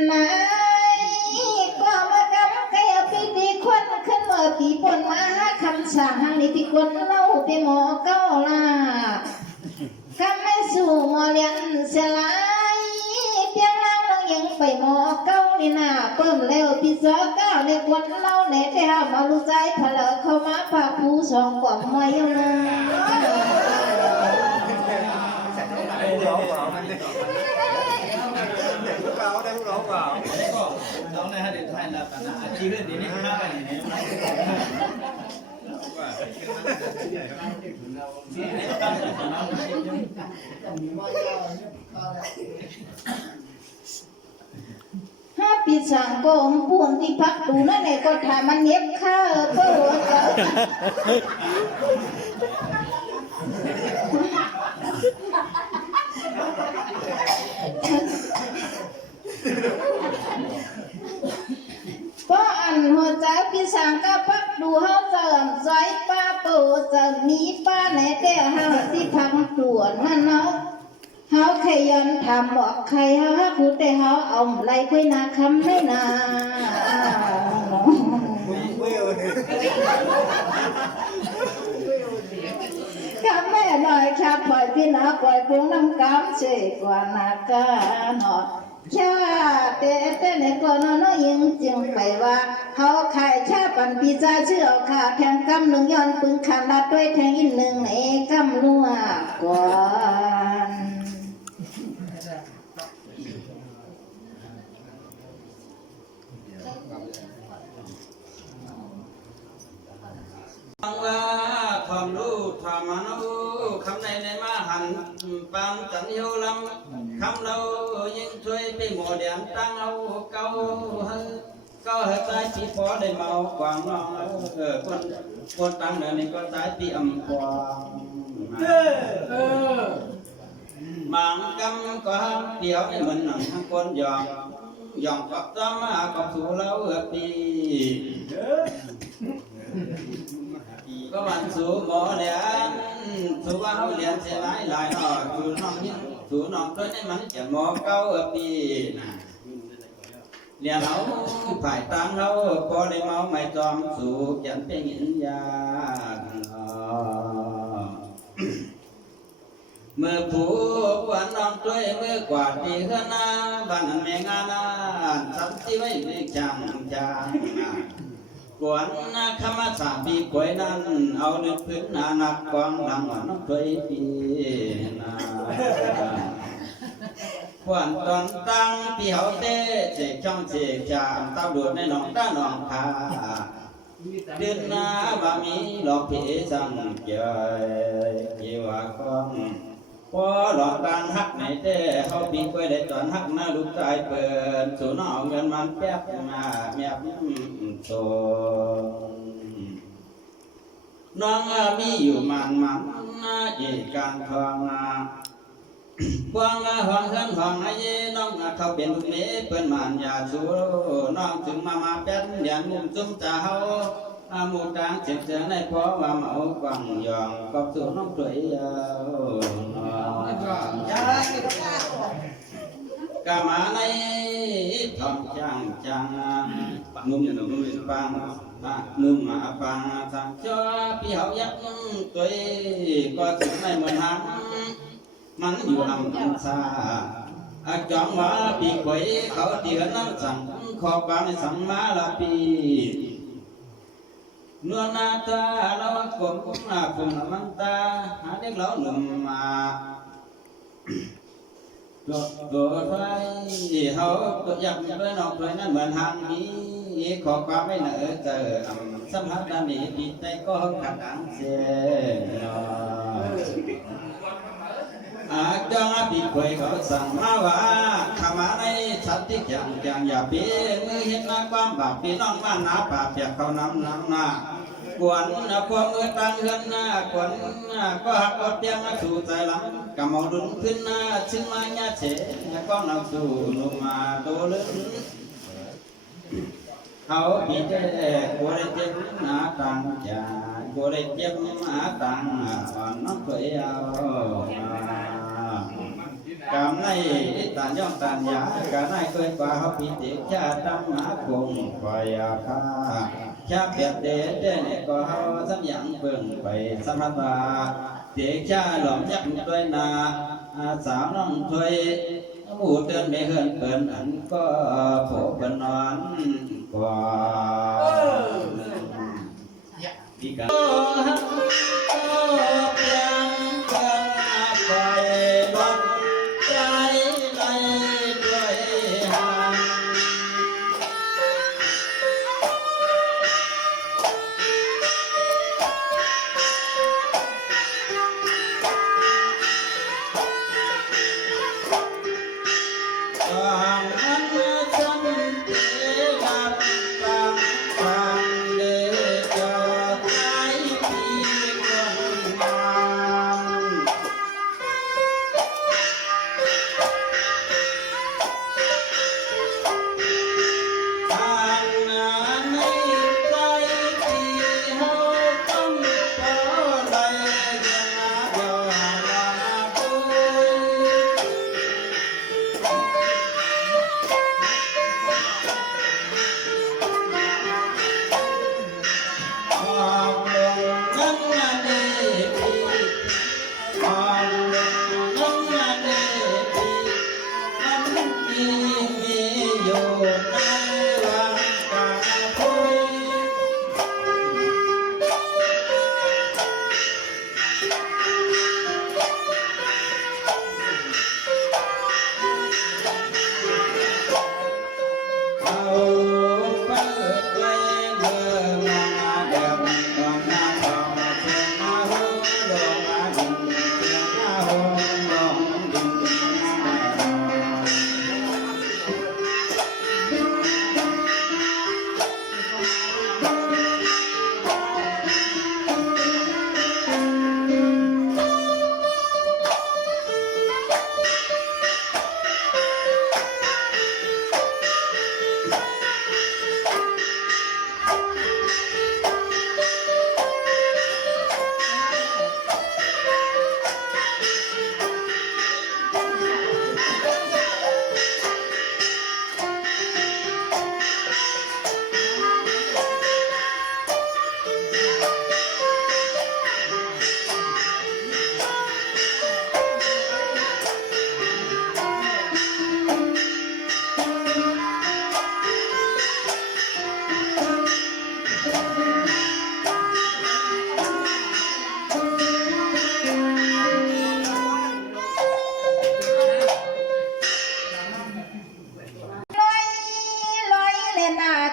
ไหนก็มากำไก่ปีดีควันขึ้นเมื่อปีปนมาคำสั่งหังนิติคนเล่าไปหมอเก้าล่ะคำไม่สู่หมอเลี้ยงเสียลายเพียงนั่งน้องยังไปหมอเก้านี่นาเพิ่มเร็วพี่เสือเก้าในคนเล่าในแถวมาลูกใจพะเลาเข้ามาพาผู้สองกว่าไม่ยนะน้องในฮะเด็กไทยนะนะอาชีพเรื่องนี้ข้าไปอย่างนี้ห้าปีสั่งโกมปูนที่พักดูนั่นไหนก็ถ่ายมันเย็บข้าเพื่อเพราะอันหัวใจพี่สั่งก็พักดูเฮาเสริมใจป้าปูจะมีป้าไหนแต่เฮาที่พักตรวจนั่นเนาะเฮาขยันทำบอกใครเฮาพูดแต่เฮาเอาไรคุยนาคำไม่นาข้าแม่หน่อยข้าปล่อยพี่นาปล่อยพวงน้ำกำเฉยกว่านากาหนอชาแต่ในก่อนน้องยิงจึงไปว่าเขาขายชาปันปีจาเชื่อขาแทงกำหนึ่งย้อนปึงขาดลัดด้วยแทงอีกหนึ่งในกำนัวก่อนว่าความรู้ธรรมนุคำในมาหันปานจันโยลำคำเรายิ่งช่วยไปหมดเดียนตั้งเอาเก่าก็ตายปีพอได้เมากวางน้องคนตั้งเดี๋ยวนี้ก็ตายปีอำกวางมังกำก็เดียวเหมือนหนังทั้งคนยองกับจำมากับสู่เราปีก็วันสู่หมอเลียนสู่ว่าเขาเลียนเสียหลายหน่อยสู่น้องยิ่งสู่น้องตัวนี้มันจะหมอเก้าปีเลียนเขาผ่ายตังเขาพอได้เมาไม่จอมสู่ยันเป็นหินยาเมื่อผู้วันน้องด้วยเมื่อกว่าที่ข้างหน้าบ้านแม่งานสันติไว้ไม่จังกวนคำว่าสาปีกวยนั้นเอาเนื้อพื้นหนักกวางหลังน้องเคยปีนา quan toàn tăng thì hậu tê chỉ trong chỉ chạm tao đuổiในหนองด้านหนองคาเดือนหน้าบามีหลอกผีสั่งเจยกี่ว่าคนพอหลอกการฮักไหนเต้เขาปีกไว้ได้ตอนฮักหน้าลูกชายเปิดสู่นอกเงินมันแป๊บมาแม่โซน้องมีอยู่มันอีกการทองพวงห้องเงินห้องไอ้น้องเขาเป็นลูกเมย์เปิ้นมันยาสูน้องถึงมาแป๊บยันมุมจุ่มเจ้าหมู่กลางเจ็บเจอในพอว่าเมากวังยองกอบสู่น้องสวยยาวกามาในทองจังมุมปังมุมปังทางจ้าพี่เขายักตัวก็ถึงในเมืองหันมันอยู่ลำซาจองว่าปีกไว้เขาเตียนน้ำสั่งขอบความสัมมาลาปีนวลนาตาเรากลมกุหลาบฝุ่นมันตาหาเด็กเราหนุ่มมาตัวไฟเขาตัวยักษ์ด้วยนอกด้วยนั้นเหมือนหางนี้ขอความไม่เหนือเจอสัมผัสด้านนี้ปีใจก็ขัดดังเสียจองปีกไว้เขาสั่งมาว่าขามาในชัดที่จังอย่าเปี้ยมือเห็นนักความบาปพี่น้องมาหนาป่าเปียกเขาน้ำหน้ากวนพวกมือตั้งเฮือนหน้ากวนก็หักอดเตียงสู่ใจหลังกำเอาดุนขึ้นหน้าชิ้นไม้ยาเฉก็นำสู่ลงมาโตลึกเขาปีเจ้กัวได้เจ็บหน้าตังจ่ากัวได้เจ็บหน้าตังน้องเคยเอากำในตานย่องตานยากำในเคยกว่าเขาปีเตชาดำหาคงไฟพาชาเปียกเดเดนก็เขาสัมยังเบิ่งไปสัมผัสเตชาหลอมยักษ์ด้วยนาสาวน้องถวยหมู่เตือนไม่เฮินเปิ่นอันก็โผล่เปิ่นนอนกว่าดีกัน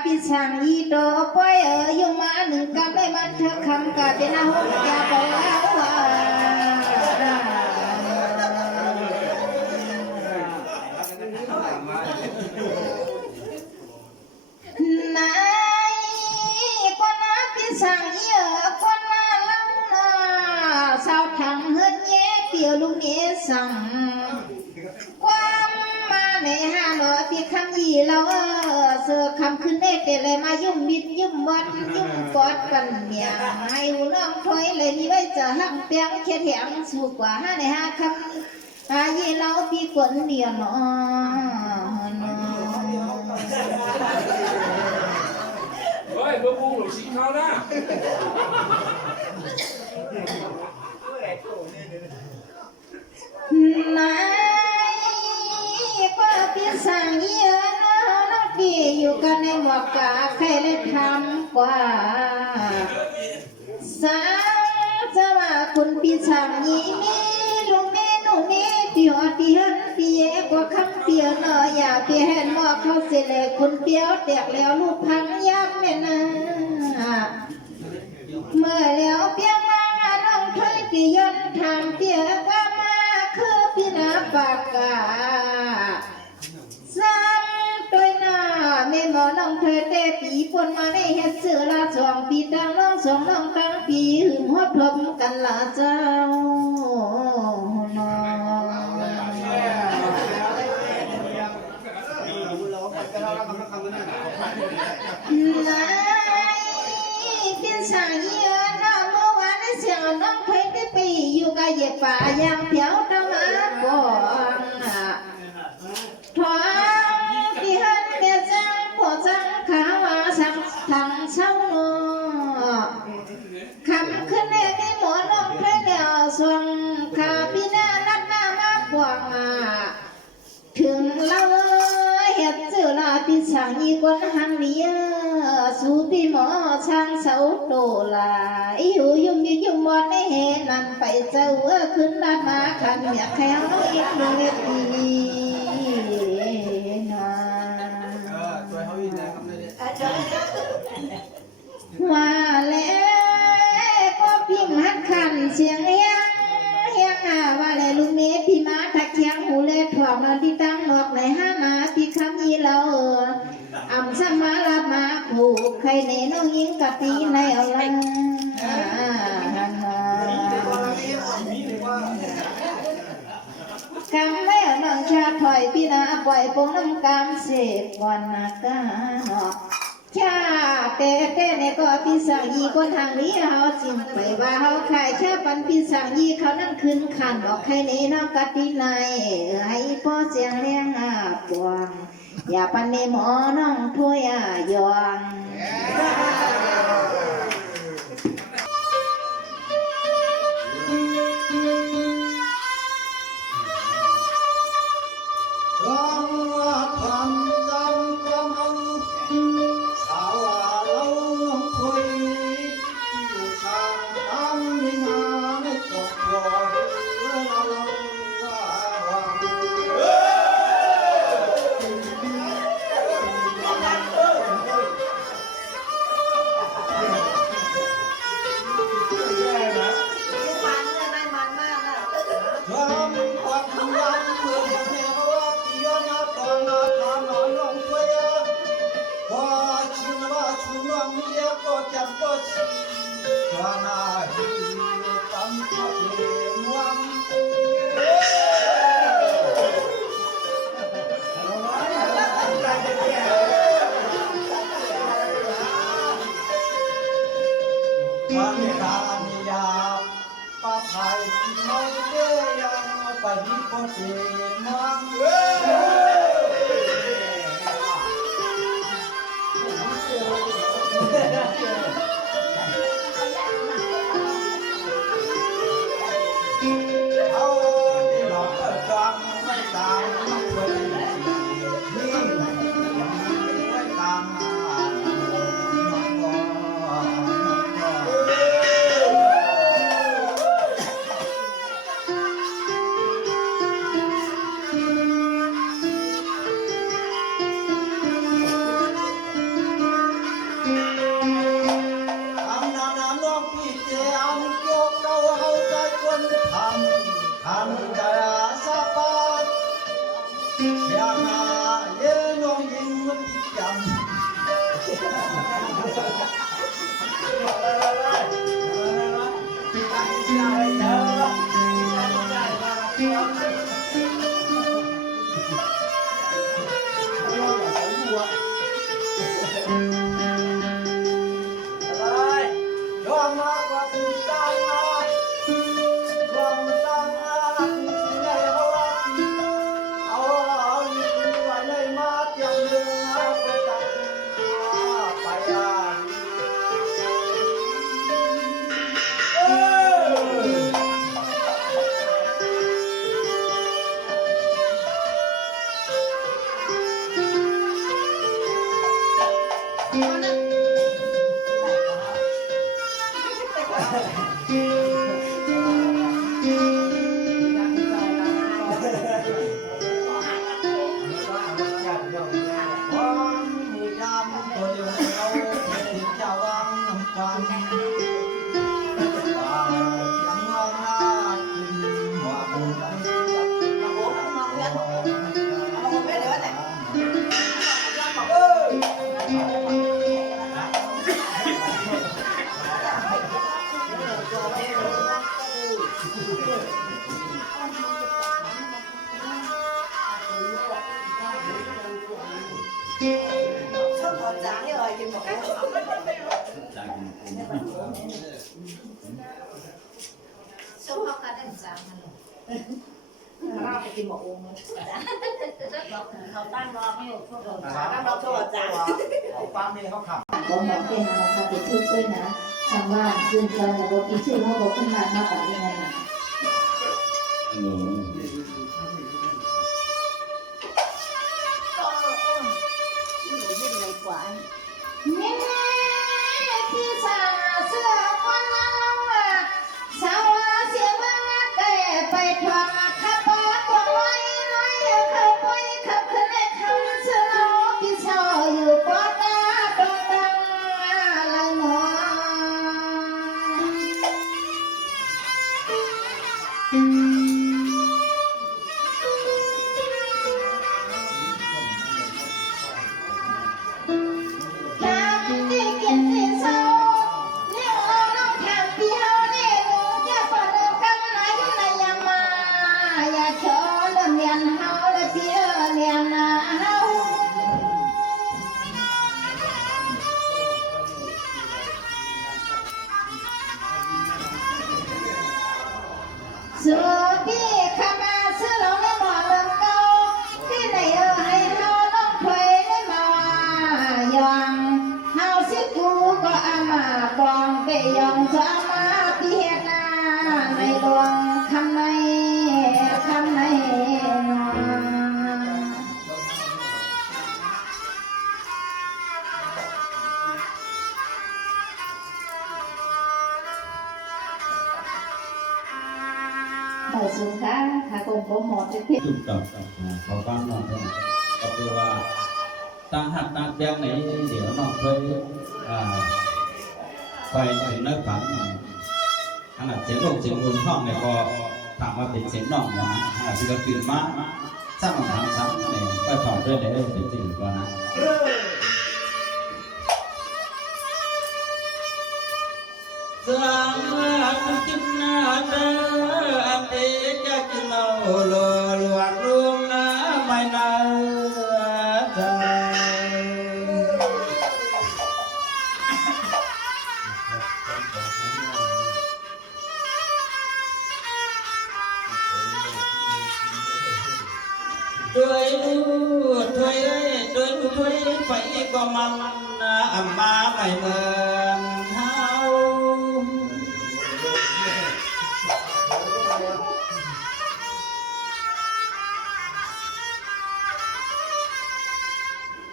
พี่ช่างยีโดปอยอยู่มาหนึ่งกำได้มันเธอคำกะเป็นอาหุยาบอกว่าไหนกว่าน้าพี่ช่างเยอะกว่าน้าลังนาสาวทางเฮือนเย่เปียวลูกเมียสั่งความมาในห้าหน่อยพี่คำยีเราเสือคำขึ้นได้แต่เลยมายุ่มบิดยุ่มบอดยุ่มกอดกันเมียให้หูน้องถอยเลยนี่ไว้จะหักเปียงเขียดแหงสูกว่าห้าในห้าคำอายีเราพี่คนเดียวเนาะเฮ้ยเบอร์บูหรือชิงเขานะ ไหนก็พี่สั่งเยอะนะน้องพี่อยู่กันในหมวกกาใครได้ทำกว่าสาวจะว่าคุณพี่สั่งยี่มีลุงแม่หนูแม่พี่หอดพี่หันพี่เอกว่าคำเปียวเนาะอย่าพี่เห็นหมอกเขาเสียเลยคุณเปียวแตกแล้วลูกพังยับแม่นะเมื่อแล้วเปียงมาน้องเคยพี่ยนทำเปียกว่ามาคือพี่นาปากกาซ้ำตัวหน้าแม่หมอน้องเธอแต่ปีปนมาในเฮ็ดเสือละ2 ปีตั้งน้อง2น้องตั้งปีหึงหัวพรมกันละเจ้าน้องนายเป็นสายเยือนน้องเมื่อวานในเสียงน้องเพลงได้ปีอยู่กับเหยียบป่ายางเพียวตะมาก่อนทองที่หันเมียจังปวดจังขาว่าสักทางเช้าโนคำขึ้นในไม่หมอน้องเพลงเดียวส่งขาพี่นาลัดหน้ามากกว่าถึงเราเห็ดเจอลาพี่ช่างอีกคนหันเลียสู่พี่หมอช่างเสาโตลาอยู่ยุ่งยุ่งหมดในเหตุนั้นไปเจอขึ้นลามาขันอยากแข็งน้องอีกหนึ่งทีนะว่าแล้วก็พิมพ์หัดขันเสียงเฮียงว่าเลยลุงเมย์พี่มาทักเคียงหูเลยถอดนอนที่ตั้งหลอกในห้านาพี่คำยีเราอ่ำสมาลามาผูกใครในน้องยิงกับตีในเอาลังกำไม่เอาน้องชาถอยพี่นาปล่อยปงน้ำกำเสกวันนากาหนอกชาแต่ในก็พี่สั่งยีคนทางนี้เขาจิ้มไปว่าเขาขายชาปันพี่สั่งยีเขานั่งขึ้นขันบอกใครในน้องกัดที่ในให้พ่อเสียงเลี้ยงปวงอย่าปันในหมอน้องถ้วยยอง Sống học cả đánh giá màเราไปกินหมกองเลยเขาตั้งรอไม่อยู่พวกเราตั้งรอโทษจ้าฟังนี่เขาขับบอกหมอเป็นนะคะติดชื่อด้วยนะทางบ้านคืนเจอแต่บอกติดชื่อเขาบอกขึ้นมามาแบบยังไงนะนี่คือสาเสือคนละสาวเสียมาแก่ไปทวงขับปอดไว้น้อยเข้าไปขับขึ้นและคำเสือพี่ชออยู่ปอดตาดงดังละหนอสุกี้ขมาซื้อเราในหม้อเริ่มเก่าที่ไหนให้เฮาน้องถอยได้มาว่ายองเฮาสิกูก็อามาปองไปยองจะมาพี่เฮ็ดนาในหลวงคำในได้สุขค่ะค่ะคงโปรโมทจะเพียง จุดกับเขาบ้านนอนเนี่ยก็คือว่าตั้งหักตั้งแจ้งไหนเดี๋ยวนอนเคยไปถึงนักฝันขนาดเสียงลมเสียงรุนห้องเนี่ยก็ถามว่าเป็นเสียงนอกนะขนาดที่เราตื่นมาสร้างคำถามซ้ำเนี่ยก็ถอดด้วยเลยเป็นจริงกว่านะสร้างจิตนาเดอเตจะกินเอาลลวงลุงนะไม่นาใจด้วยดูด้วยไปก็มันอัมมาไม่เหมือนเฮา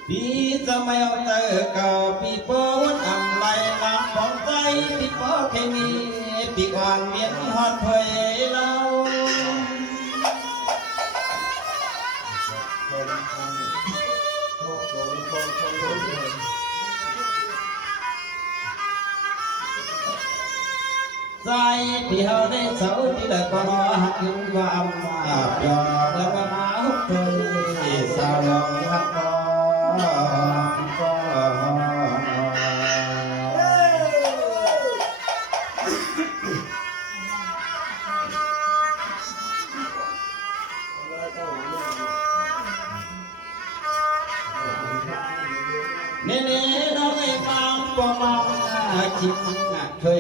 พี่จะไม่เอาเจอกับพี่โป้วันอ่ำไหลน้ำของใจพี่โป้เคมีพี่อ่อนเมียนหอดถอยเราใจพี่เฮาได้เสาที่ได้ก็หักขึ้นว่าอำมาบยอมแล้วก็มาหุบถอยสาวลองหักก็ คิดเคย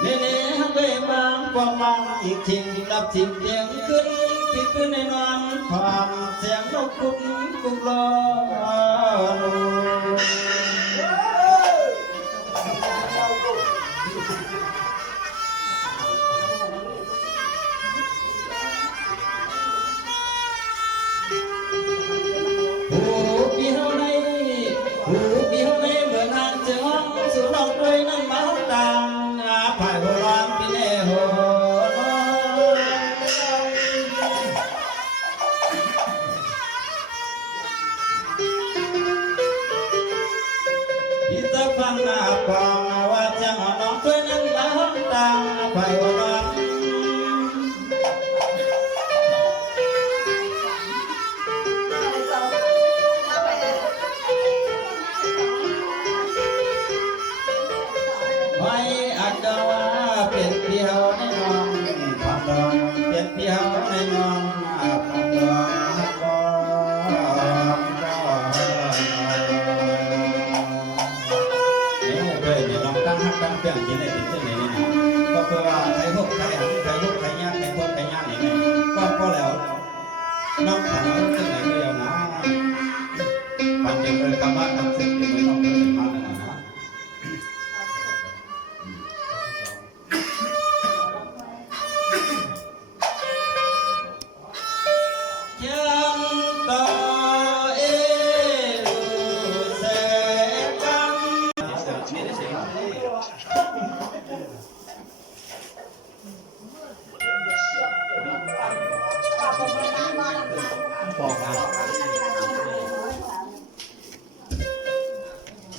เน่ๆไปบางความมองอีกทิ้งรับทิ้งเตียงขึ้นที่ขึ้นในนอนความเสียงนกคุ้นกุ้งรอน้องขาว